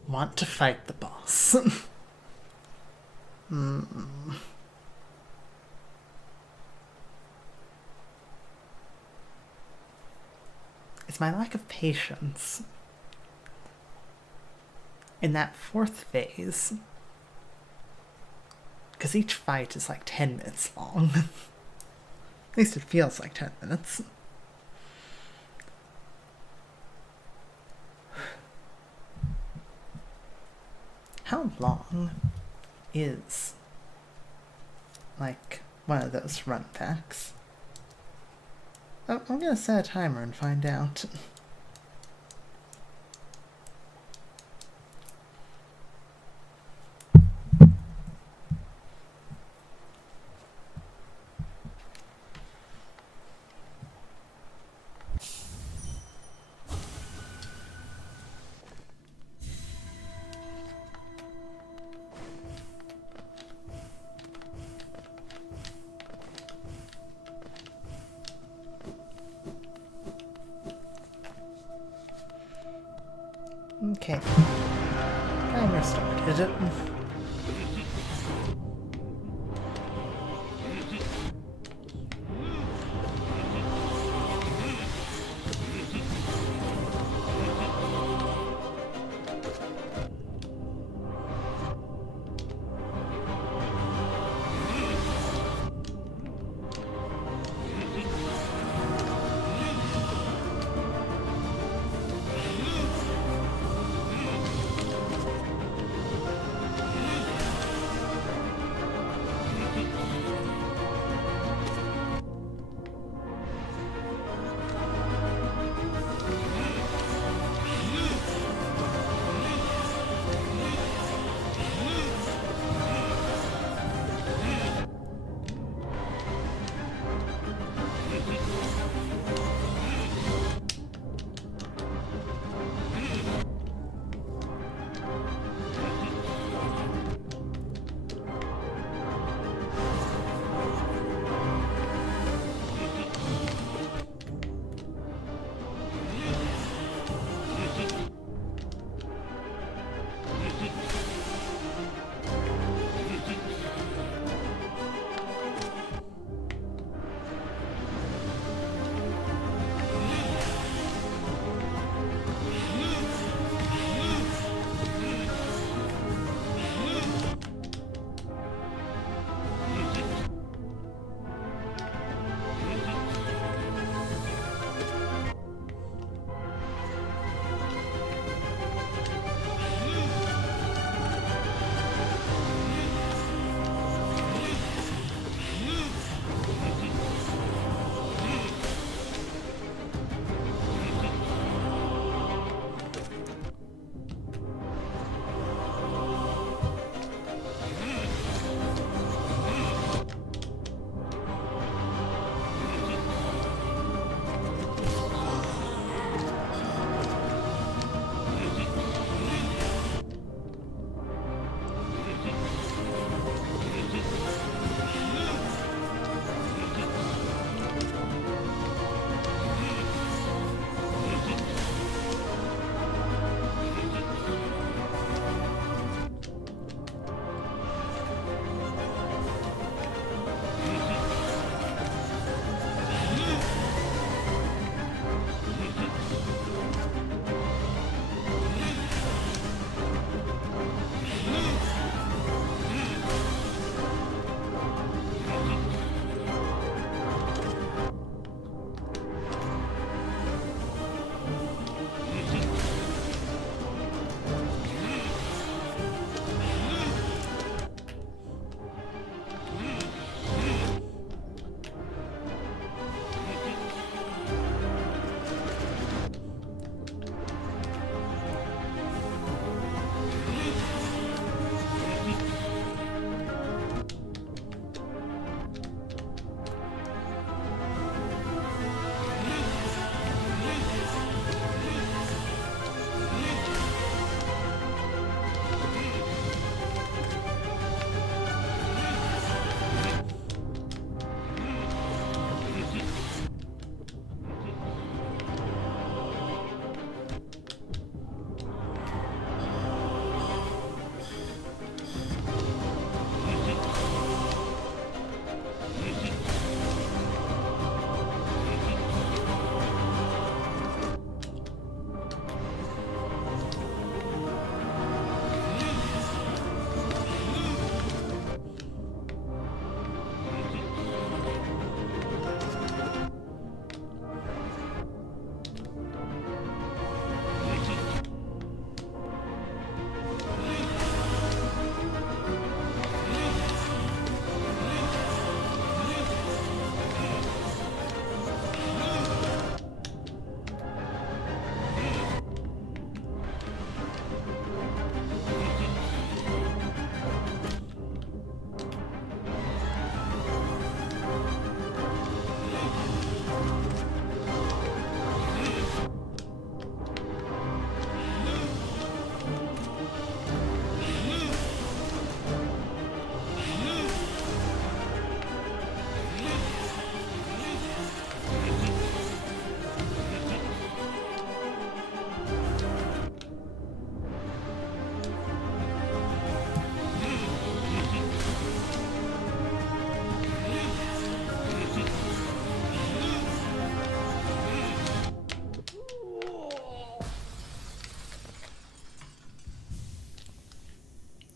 want to fight the boss. It's my lack of patience in that fourth phase, because each fight is like 10 minutes long. At least it feels like 10 minutes. How long is, like, one of those run packs? Oh, I'm gonna set a timer and find out. Okay. Timer started.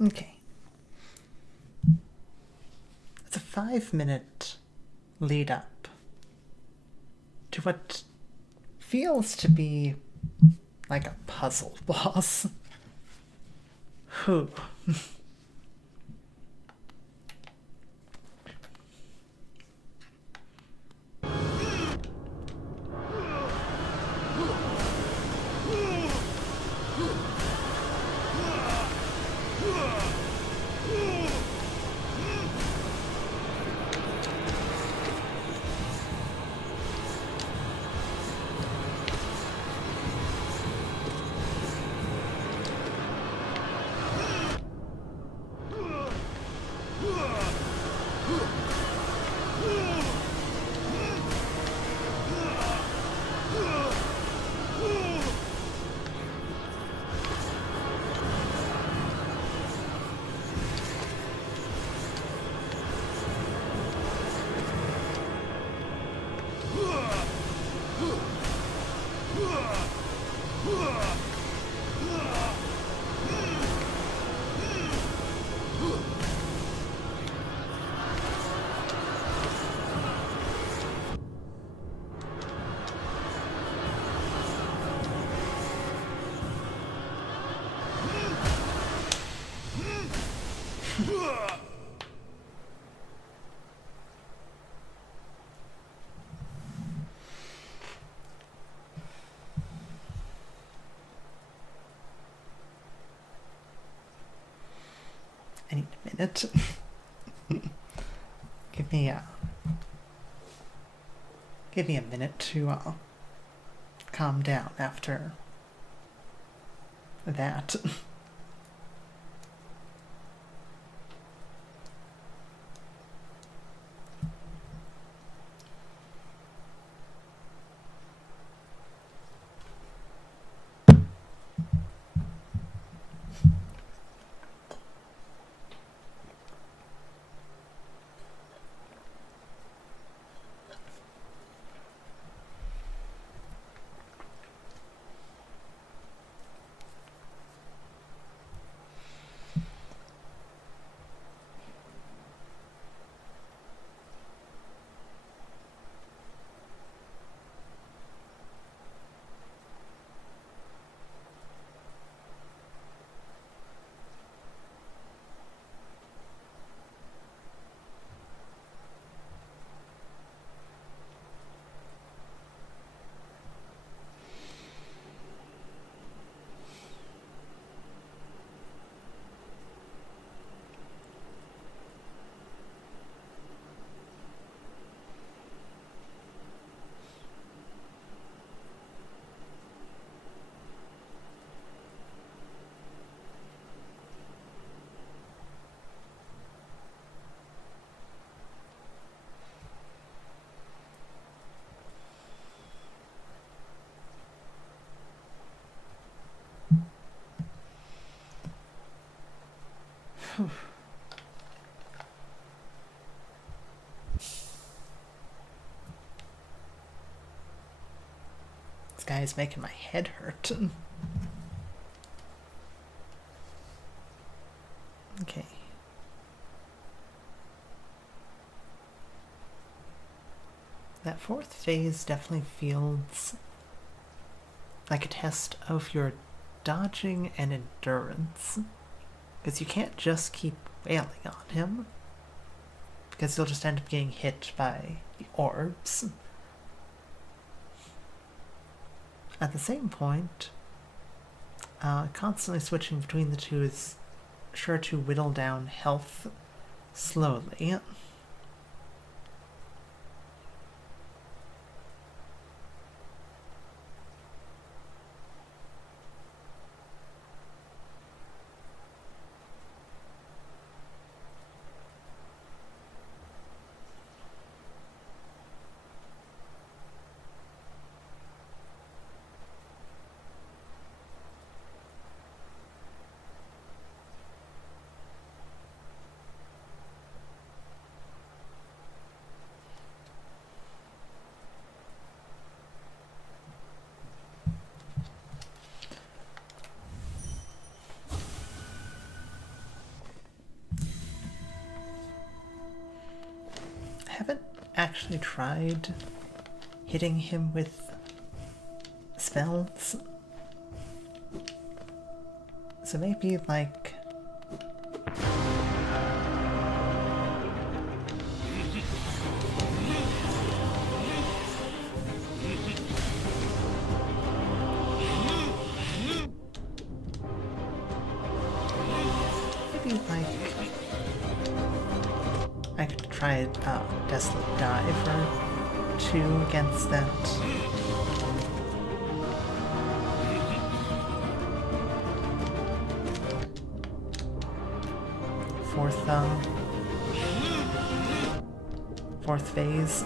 Okay. It's a 5-minute lead up to what feels to be like a puzzle boss. Who? I need a minute. Give me a minute to calm down after that. This guy is making my head hurt. Okay. That fourth phase definitely feels like a test of your dodging and endurance. Because you can't just keep wailing on him. Because you'll just end up getting hit by the orbs. At the same point, constantly switching between the two is sure to whittle down health slowly. actually tried hitting him with spells. So maybe, like... maybe, like... I could try Desolate Dive or 2 against that. Fourth phase.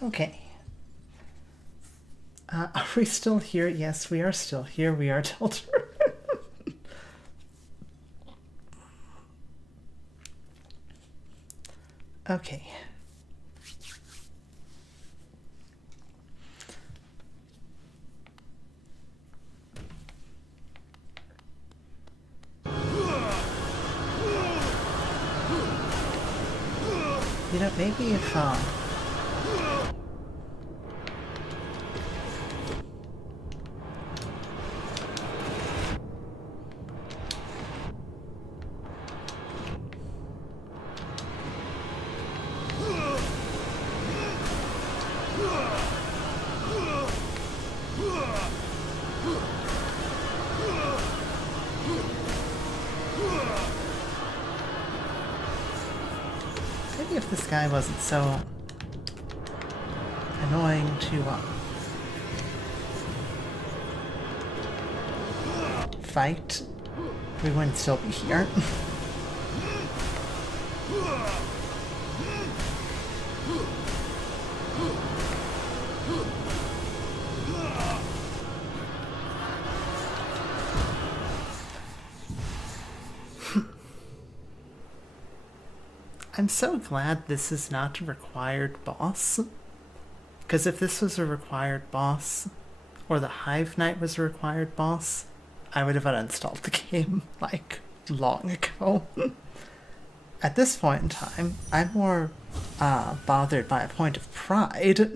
Okay. Are we still here? Yes, we are still here. We are Tilter. Okay. You know, maybe if, if this guy wasn't so annoying to fight, we wouldn't still be here. I'm so glad this is not a required boss. Because if this was a required boss, or the HollowKnight was a required boss, I would have uninstalled the game, like, long ago. At this point in time, I'm more bothered by a point of pride.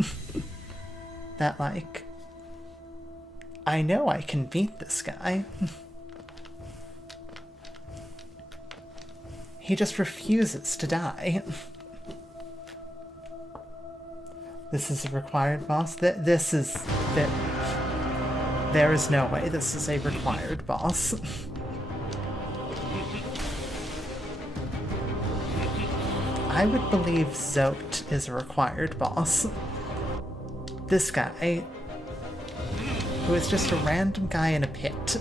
That, like, I know I can beat this guy. He just refuses to die. This is a required boss? This is... There is no way this is a required boss. I would believe Zote is a required boss. This guy, who is just a random guy in a pit.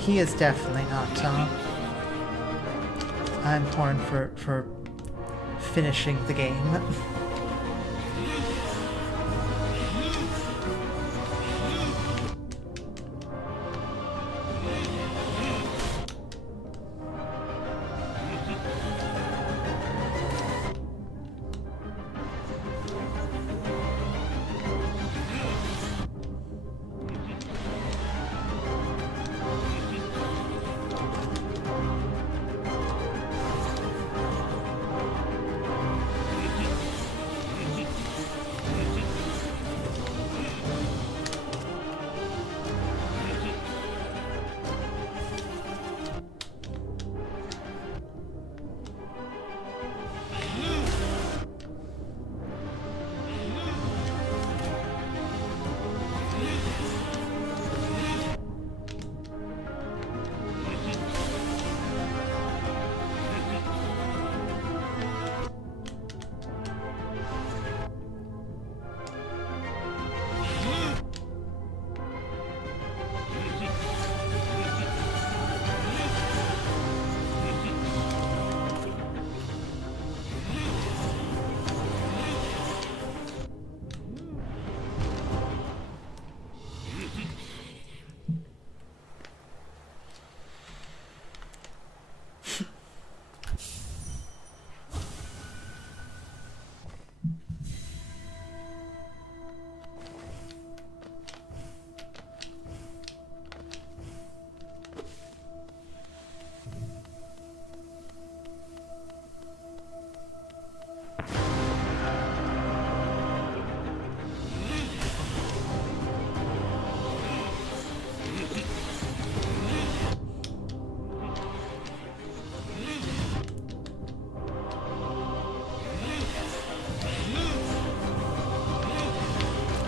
He is definitely not important for finishing the game.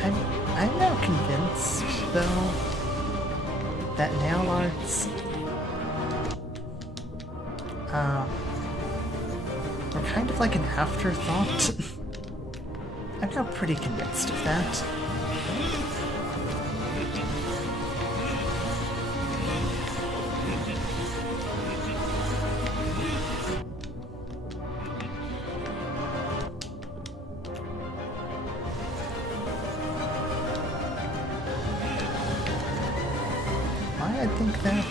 I'm now convinced, though, that nail arts are kind of like an afterthought. I'm now pretty convinced of that. I think that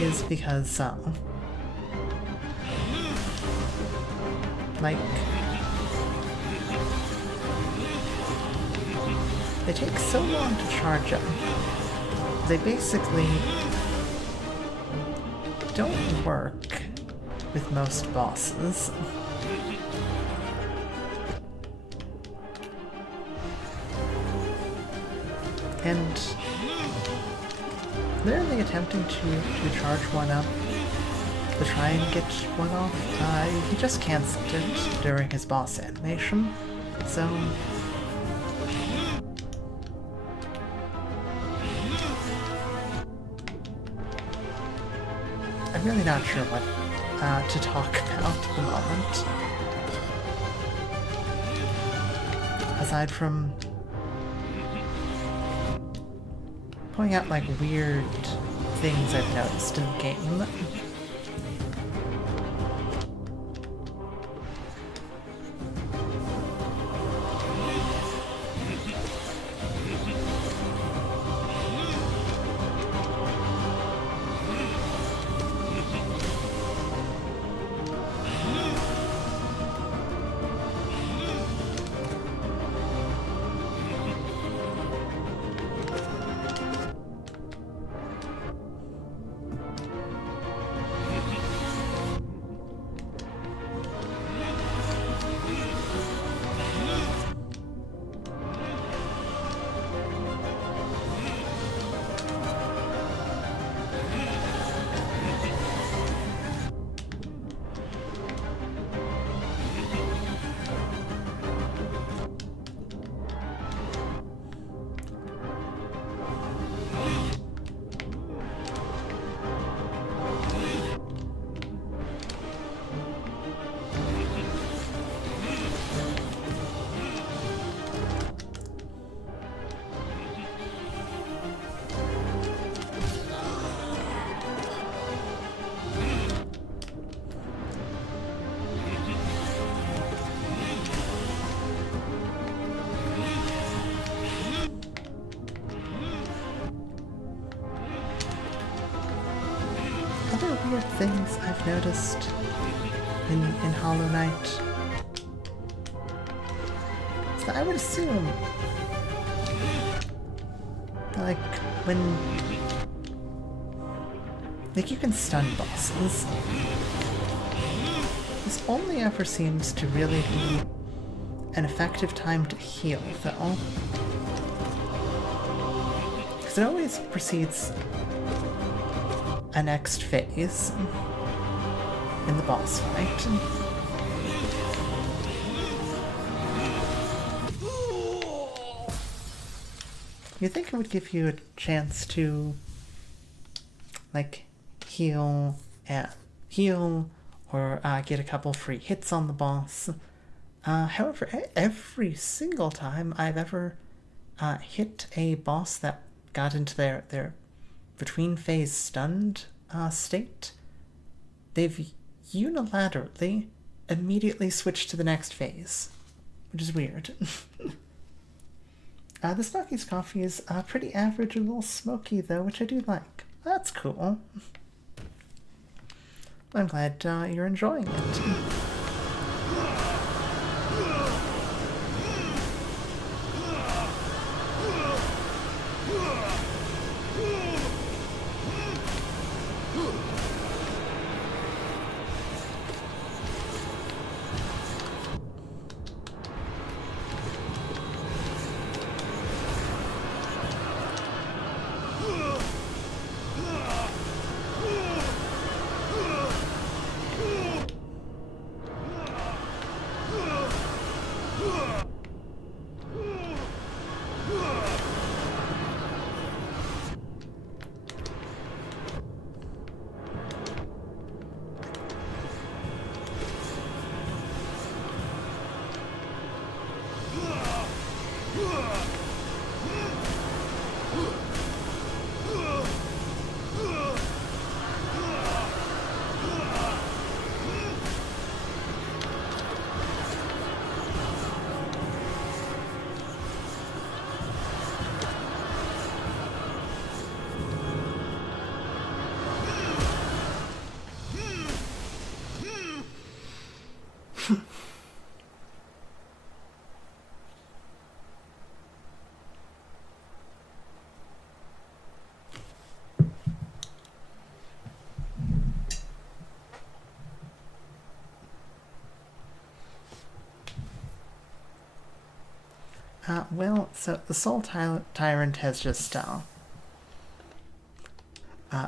is because, like, they take so long to charge up. They basically don't work with most bosses. And literally attempting to charge one up to try and get one off, he just cancelled it during his boss animation, so really not sure what to talk about at the moment. Aside from pointing out like weird things I've noticed in the game. Other weird things I've noticed in HollowKnight is that I would assume, like, you can stun bosses. This only ever seems to really be an effective time to heal, though. Because it always precedes a next phase in the boss fight. You'd think it would give you a chance to, like, heal or get a couple free hits on the boss. However, every single time I've ever hit a boss that got into their between phase stunned state, they've unilaterally immediately switched to the next phase, which is weird. The Smoky's coffee is pretty average and a little smoky though, which I do like. That's cool. I'm glad you're enjoying it. Well, so the Soul Tyrant has just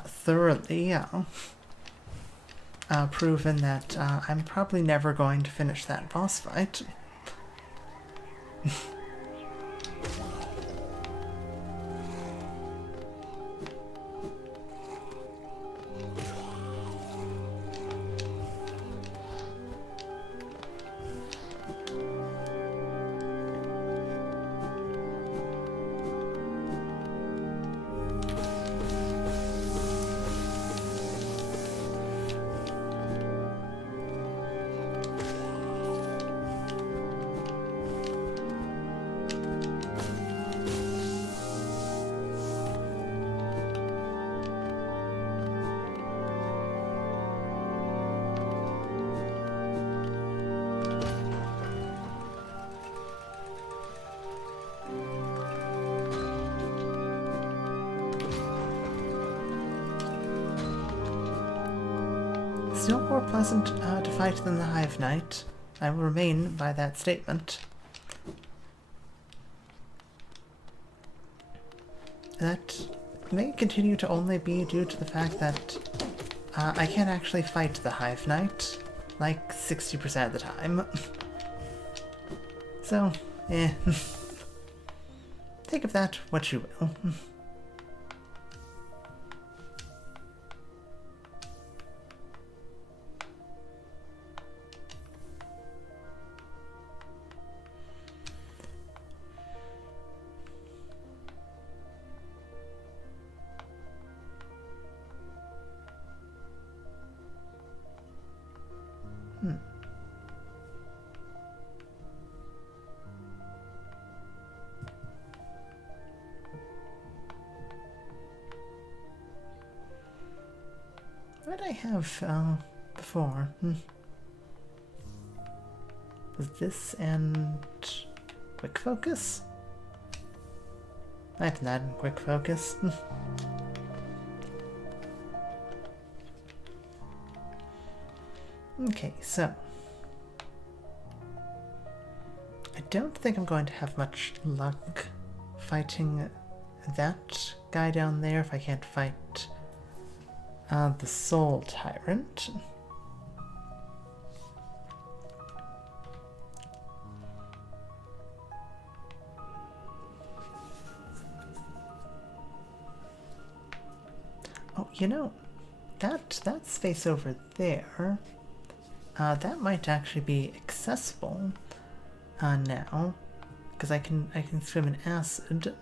thoroughly proven that I'm probably never going to finish that boss fight. Still more pleasant to fight than the Hive Knight. I will remain by that statement. That may continue to only be due to the fact that I can't actually fight the Hive Knight, like 60% of the time. So, take of that what you will. What did I have before? Was this and quick focus? I have that in quick focus. Okay, so I don't think I'm going to have much luck fighting that guy down there if I can't fight the Soul Tyrant. Oh, you know, that space over there, that might actually be accessible now, because I can swim in acid.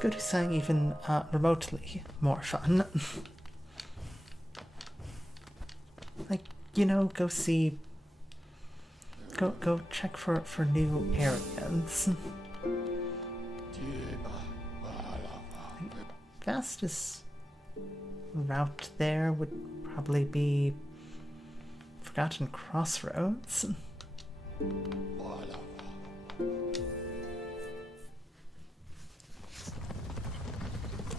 Let's go do something even remotely more fun. Like, you know, go check for new areas. Fastest route there would probably be Forgotten Crossroads.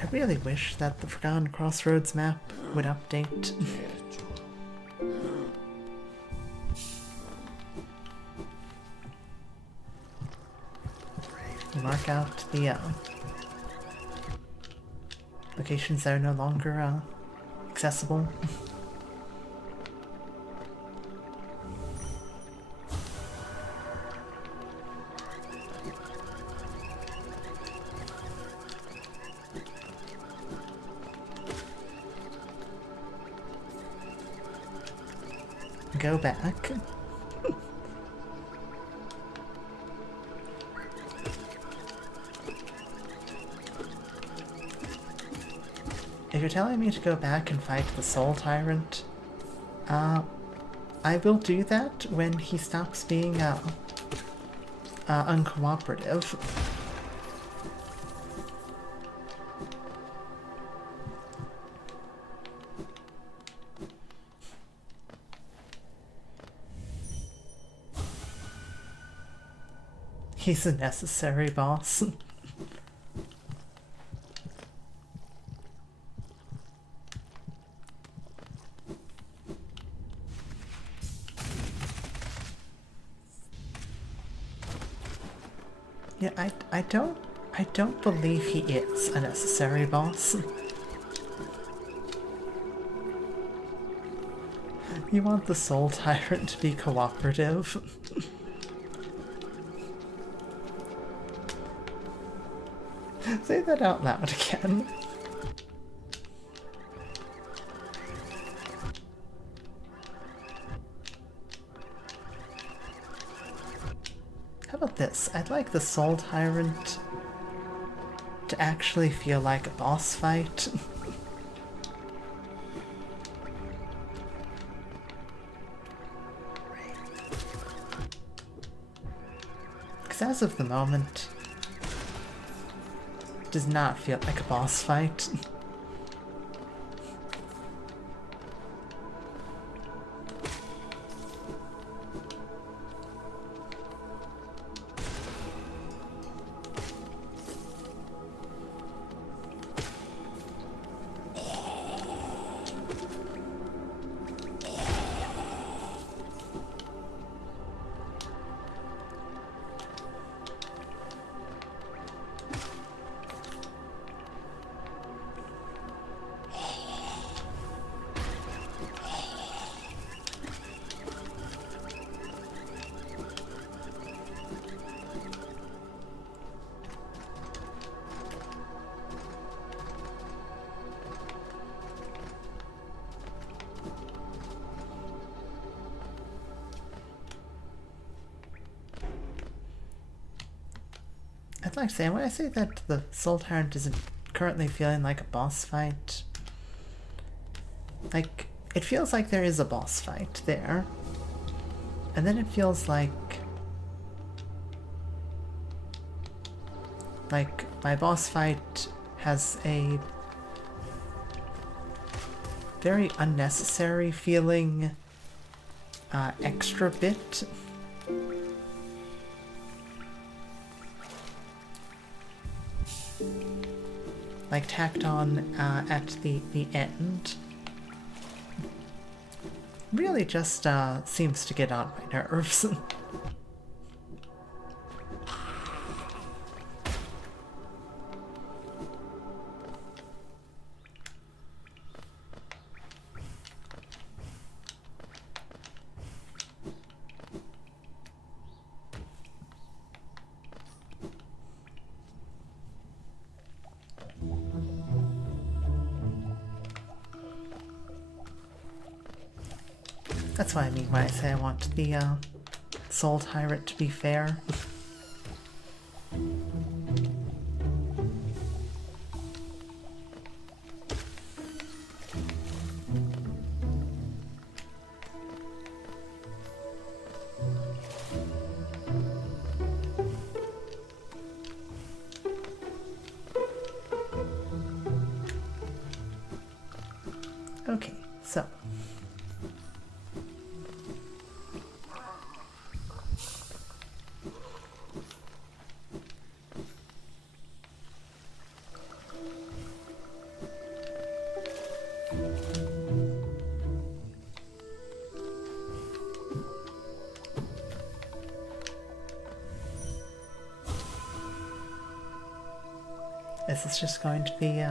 I really wish that the Forgotten Crossroads map would update. Mark out the locations that are no longer accessible. Go back. If you're telling me to go back and fight the Soul Tyrant, I will do that when he stops being uncooperative. He's a necessary boss. Yeah, I don't believe he is a necessary boss. You want the Soul Tyrant to be cooperative? Say that out loud again. about this? I'd like the Soul Tyrant to actually feel like a boss fight. Because as of the moment, it does not feel like a boss fight. I'd like to say, when I say that the Soul Tyrant isn't currently feeling like a boss fight, like, it feels like there is a boss fight there, and then it feels like my boss fight has a very unnecessary feeling extra bit. Like tacked on at the end. Really just seems to get on my nerves. That's what I mean when I say I want the Soul Tyrant to be fair. Okay, so this is just going to be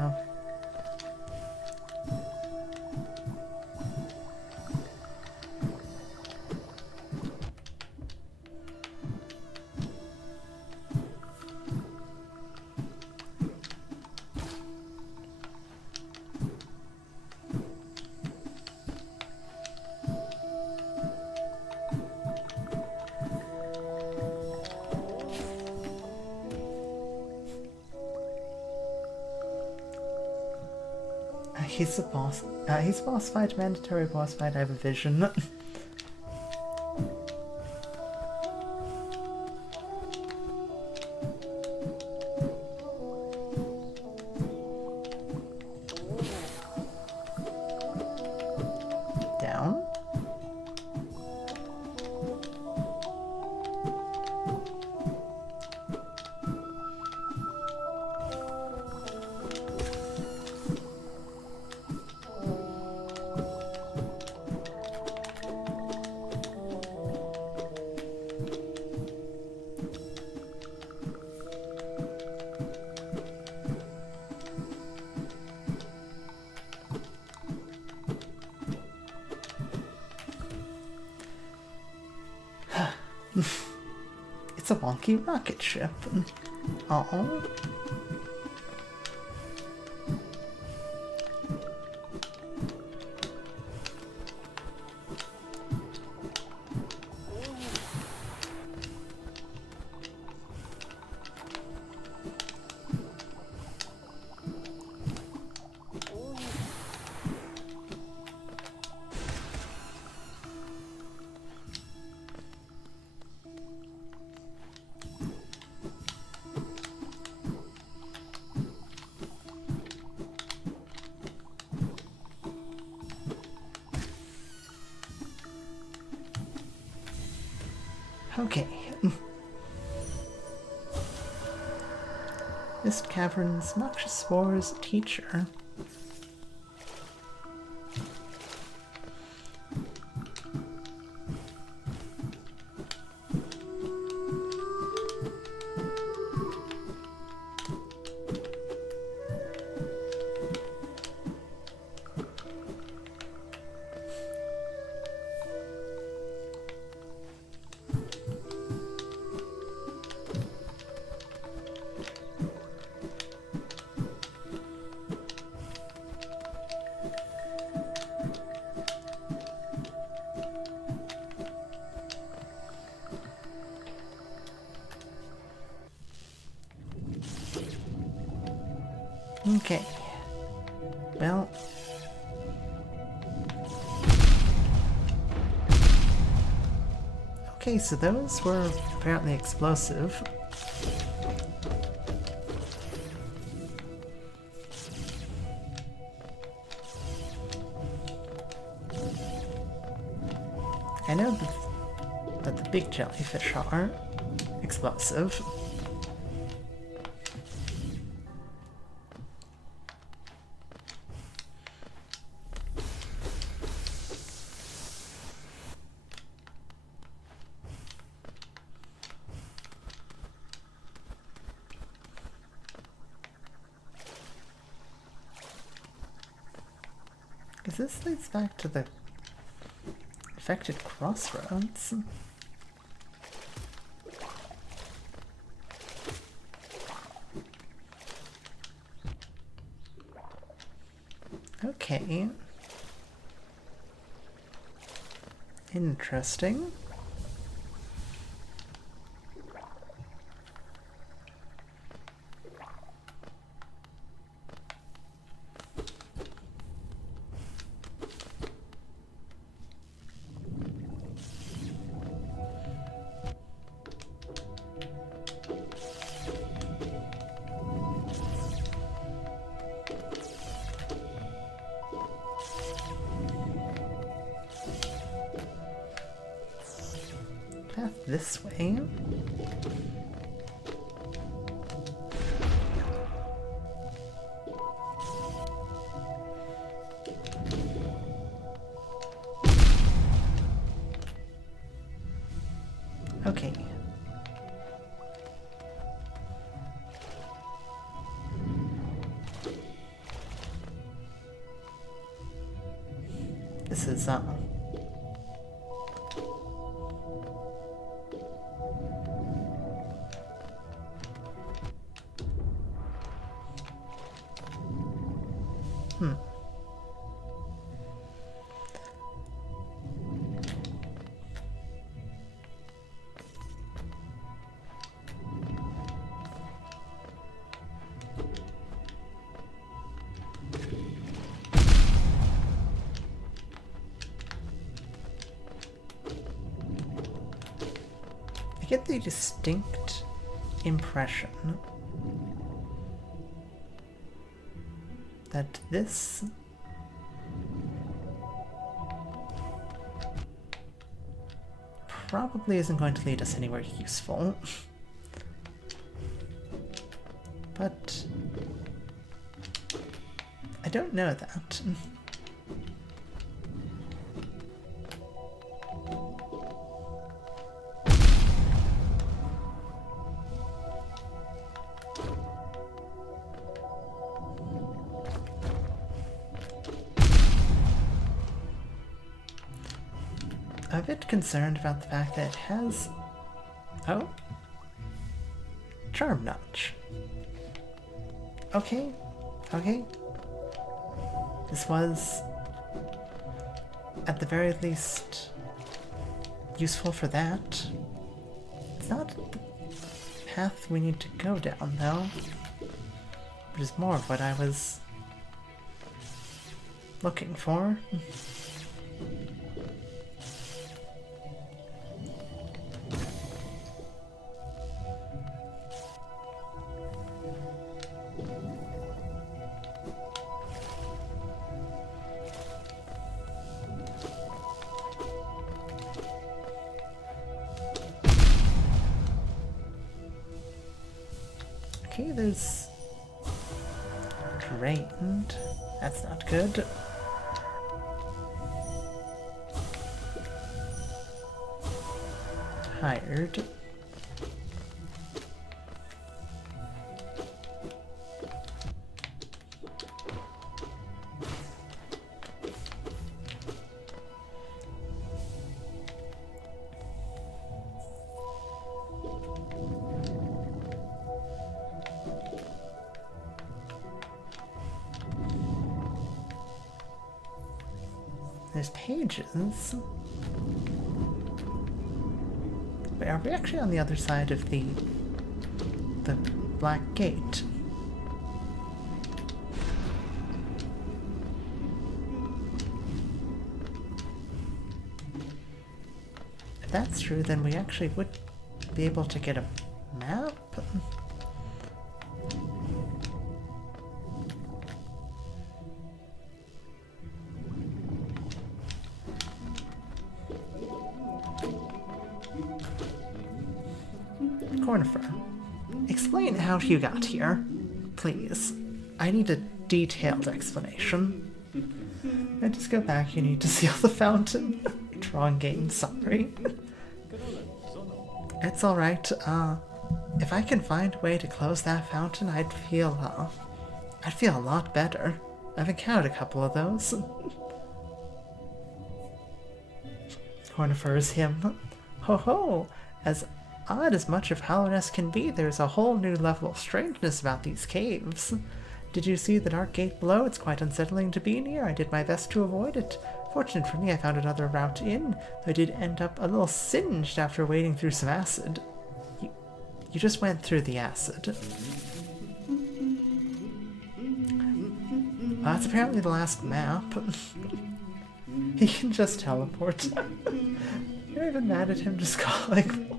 he's a boss. He's a boss fight, mandatory boss fight. I have a vision. Down. It's a wonky rocket ship. Uh-oh. Okay. Mist Caverns, Noxious Spores, Teacher. Okay. Well. Okay, so those were apparently explosive. I know that the big jellyfish are explosive. Because this leads back to the affected crossroads. Okay. Interesting. Path this way. Okay. This is I get the distinct impression that this probably isn't going to lead us anywhere useful. But I don't know that. I'm a bit concerned about the fact that it has... Oh. Charm Notch. Okay. Okay. This was, at the very least, useful for that. It's not the path we need to go down, though. Which is more of what I was looking for. Okay, there's... drained. That's not good. Tired. There's pages. Wait, are we actually on the other side of the black gate? If that's true, then we actually would be able to get a map? Cornifer, explain how you got here, please. I need a detailed explanation. I just go back, you need to seal the fountain. Drawing game, sorry. It's alright, if I can find a way to close that fountain, I'd feel a lot better. I've encountered a couple of those. Cornifer's him. Ho ho! As odd as much of HollowKnight can be, there's a whole new level of strangeness about these caves. Did you see the dark gate below? It's quite unsettling to be near. I did my best to avoid it. Fortunate for me, I found another route in, though I did end up a little singed after wading through some acid. You just went through the acid. That's apparently the last map. He can just teleport. You're even mad at him just calling.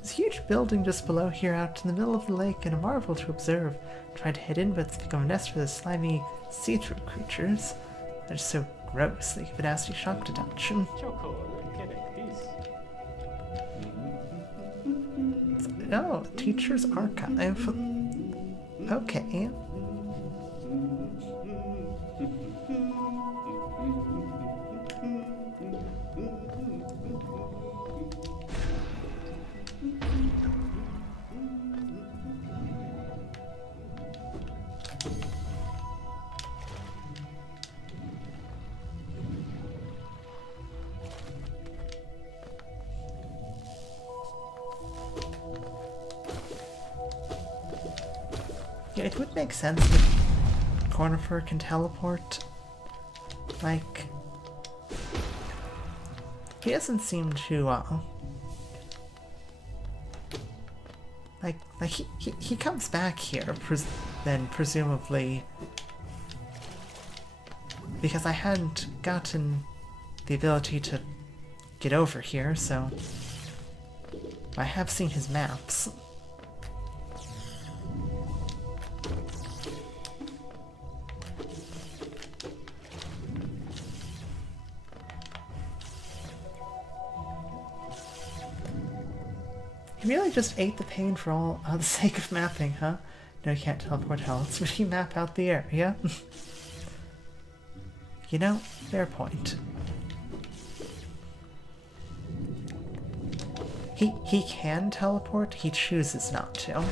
This huge building just below here out in the middle of the lake, and a marvel to observe. Tried to head in, but it's become a nest for the slimy, see-through creatures. They're just so gross, they give a nasty shock to touch. Oh, teacher's archive. Okay. Yeah, it would make sense if Cornifer can teleport. Like, he doesn't seem to, like he comes back here, then presumably, because I hadn't gotten the ability to get over here, so I have seen his maps. He really just ate the pain for all the sake of mapping, huh? No, you can't teleport how else would he map out the area? You know, fair point. He can teleport, he chooses not to.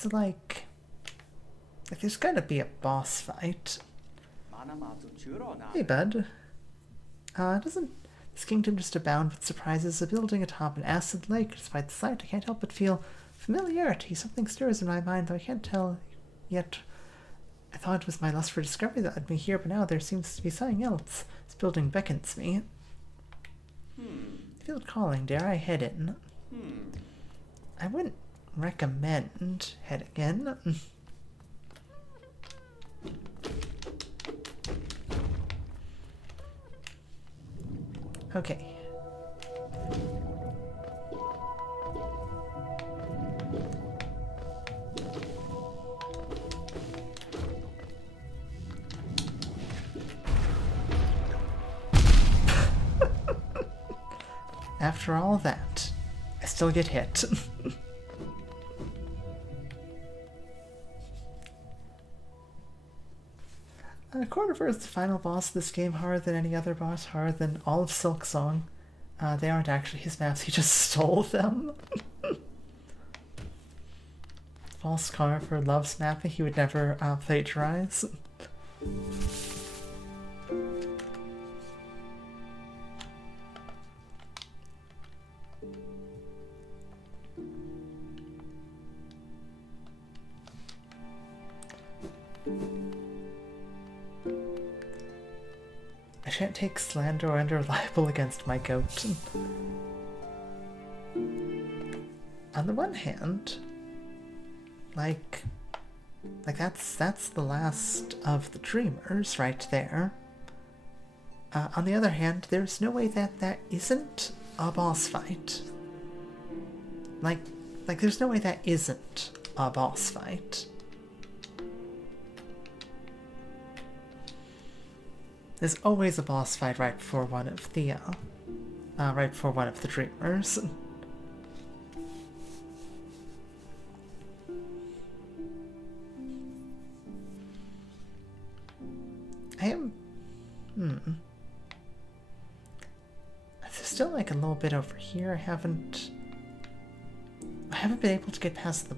It's like there's gotta be a boss fight. Hey, bud. Doesn't this kingdom just abound with surprises? A building atop an acid lake. Despite the sight, I can't help but feel familiarity. Something stirs in my mind, though I can't tell yet. I thought it was my lust for discovery that led me here, but now there seems to be something else. This building beckons me. I feel it calling. Dare I head in? I wouldn't recommend heading in. Okay. After all that, I still get hit. Cordover is the final boss of this game, harder than any other boss, harder than all of Silksong. They aren't actually his maps, he just stole them. False Carver loves mapping, he would never plagiarize. I shan't take slander or enter libel against my goat. On the one hand, like that's the last of the dreamers right there. On the other hand, there's no way that isn't a boss fight. Like there's no way that isn't a boss fight. There's always a boss fight right before one of the dreamers. There's still like a little bit over here. I haven't been able to get past the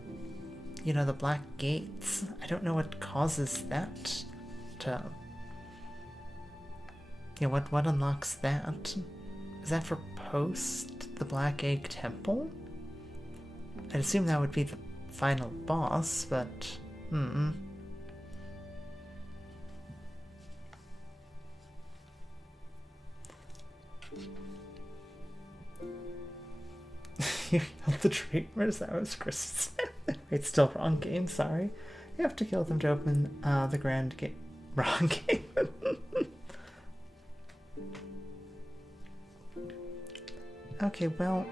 black gates. I don't know what causes that to. Yeah, what unlocks that? Is that for post the Black Egg Temple? I'd assume that would be the final boss, but You killed the dreamers, that was Chris. It's still wrong game, sorry. You have to kill them to open the grand gate. Wrong game. Okay, well,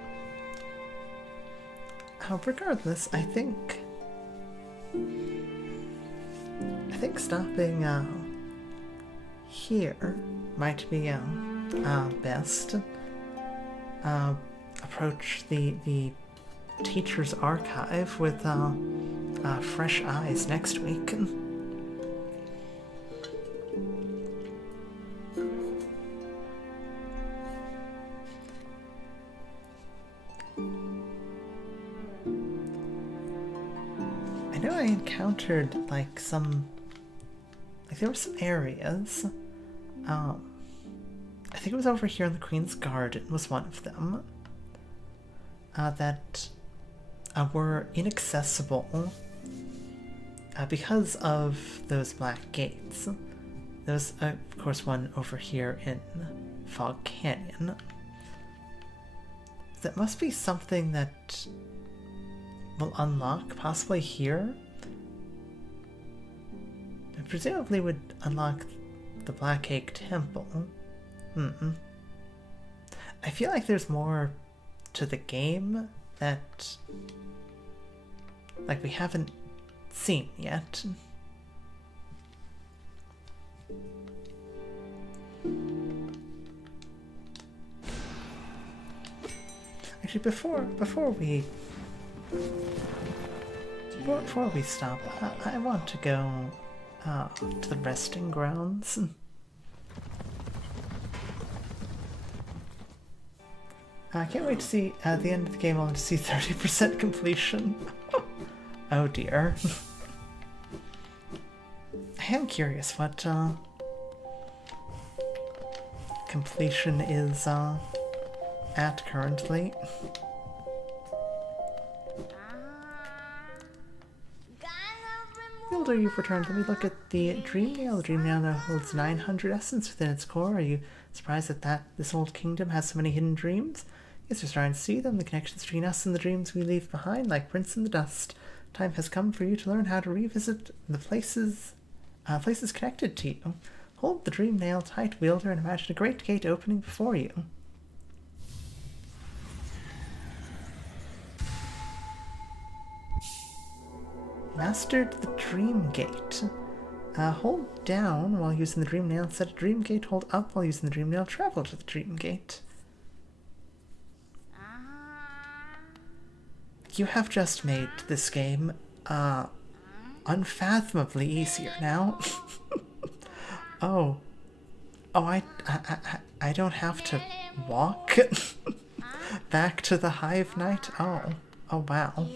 regardless, I think stopping here might be best. Approach the teacher's archive with fresh eyes next week. I know I encountered there were some areas. I think it was over here in the Queen's Garden was one of them. That were inaccessible because of those black gates. There's of course one over here in Fog Canyon. That must be something that will unlock, possibly here. It presumably would unlock the Black Egg Temple. I feel like there's more to the game that we haven't seen yet. Actually, before we stop, I want to go to the resting grounds. I can't wait to see at the end of the game. I want to see 30% completion. Oh dear. I am curious what completion is at currently. The older you've returned, let me look at the Dream Nail. The Dream Nail now holds 900 essence within its core. Are you surprised that this old kingdom has so many hidden dreams? Yes, we're starting to see them, the connections between us and the dreams we leave behind, like prints in the dust. Time has come for you to learn how to revisit the places connected to you. Hold the Dream Nail tight, wielder, and imagine a great gate opening before you. Mastered the Dream Gate. Hold down while using the Dream Nail. Set a Dream Gate. Hold up while using the Dream Nail. Travel to the Dream Gate. You have just made this game unfathomably easier now. Oh, I don't have to walk back to the HollowKnight. Oh wow.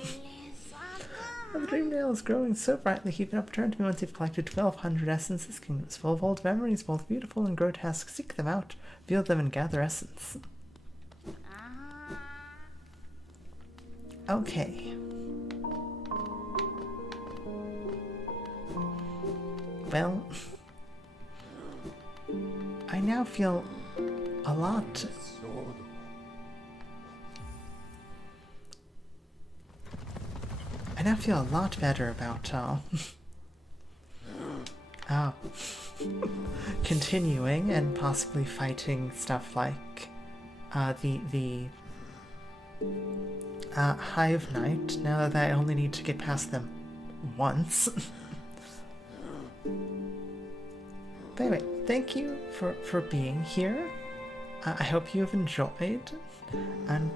The Dream Nail is growing so brightly. Keep it up. Return to me once you've collected 1,200 essence. This kingdom is full of old memories, both beautiful and grotesque. Seek them out, feel them, and gather essence. Okay. Well, I now feel a lot... I now feel a lot better about, continuing and possibly fighting stuff like, the HollowKnight, now that I only need to get past them once. But anyway, thank you for being here. I hope you've enjoyed, and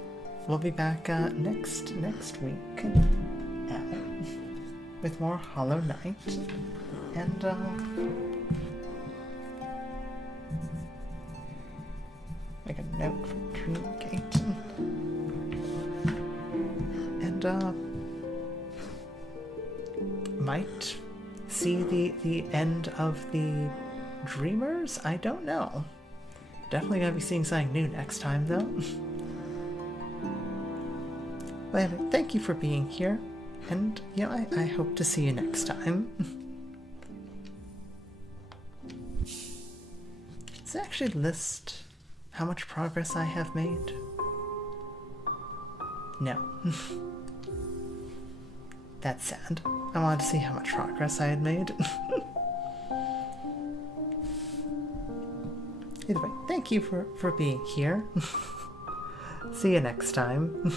we'll be back next week with more HollowKnight, and make a note for Dreamgate, and might see the end of the Dreamers? I don't know. Definitely gonna be seeing something new next time, though. But anyway, thank you for being here, and I hope to see you next time. Does it actually list how much progress I have made? No. That's sad. I wanted to see how much progress I had made. Either way, thank you for being here. See you next time.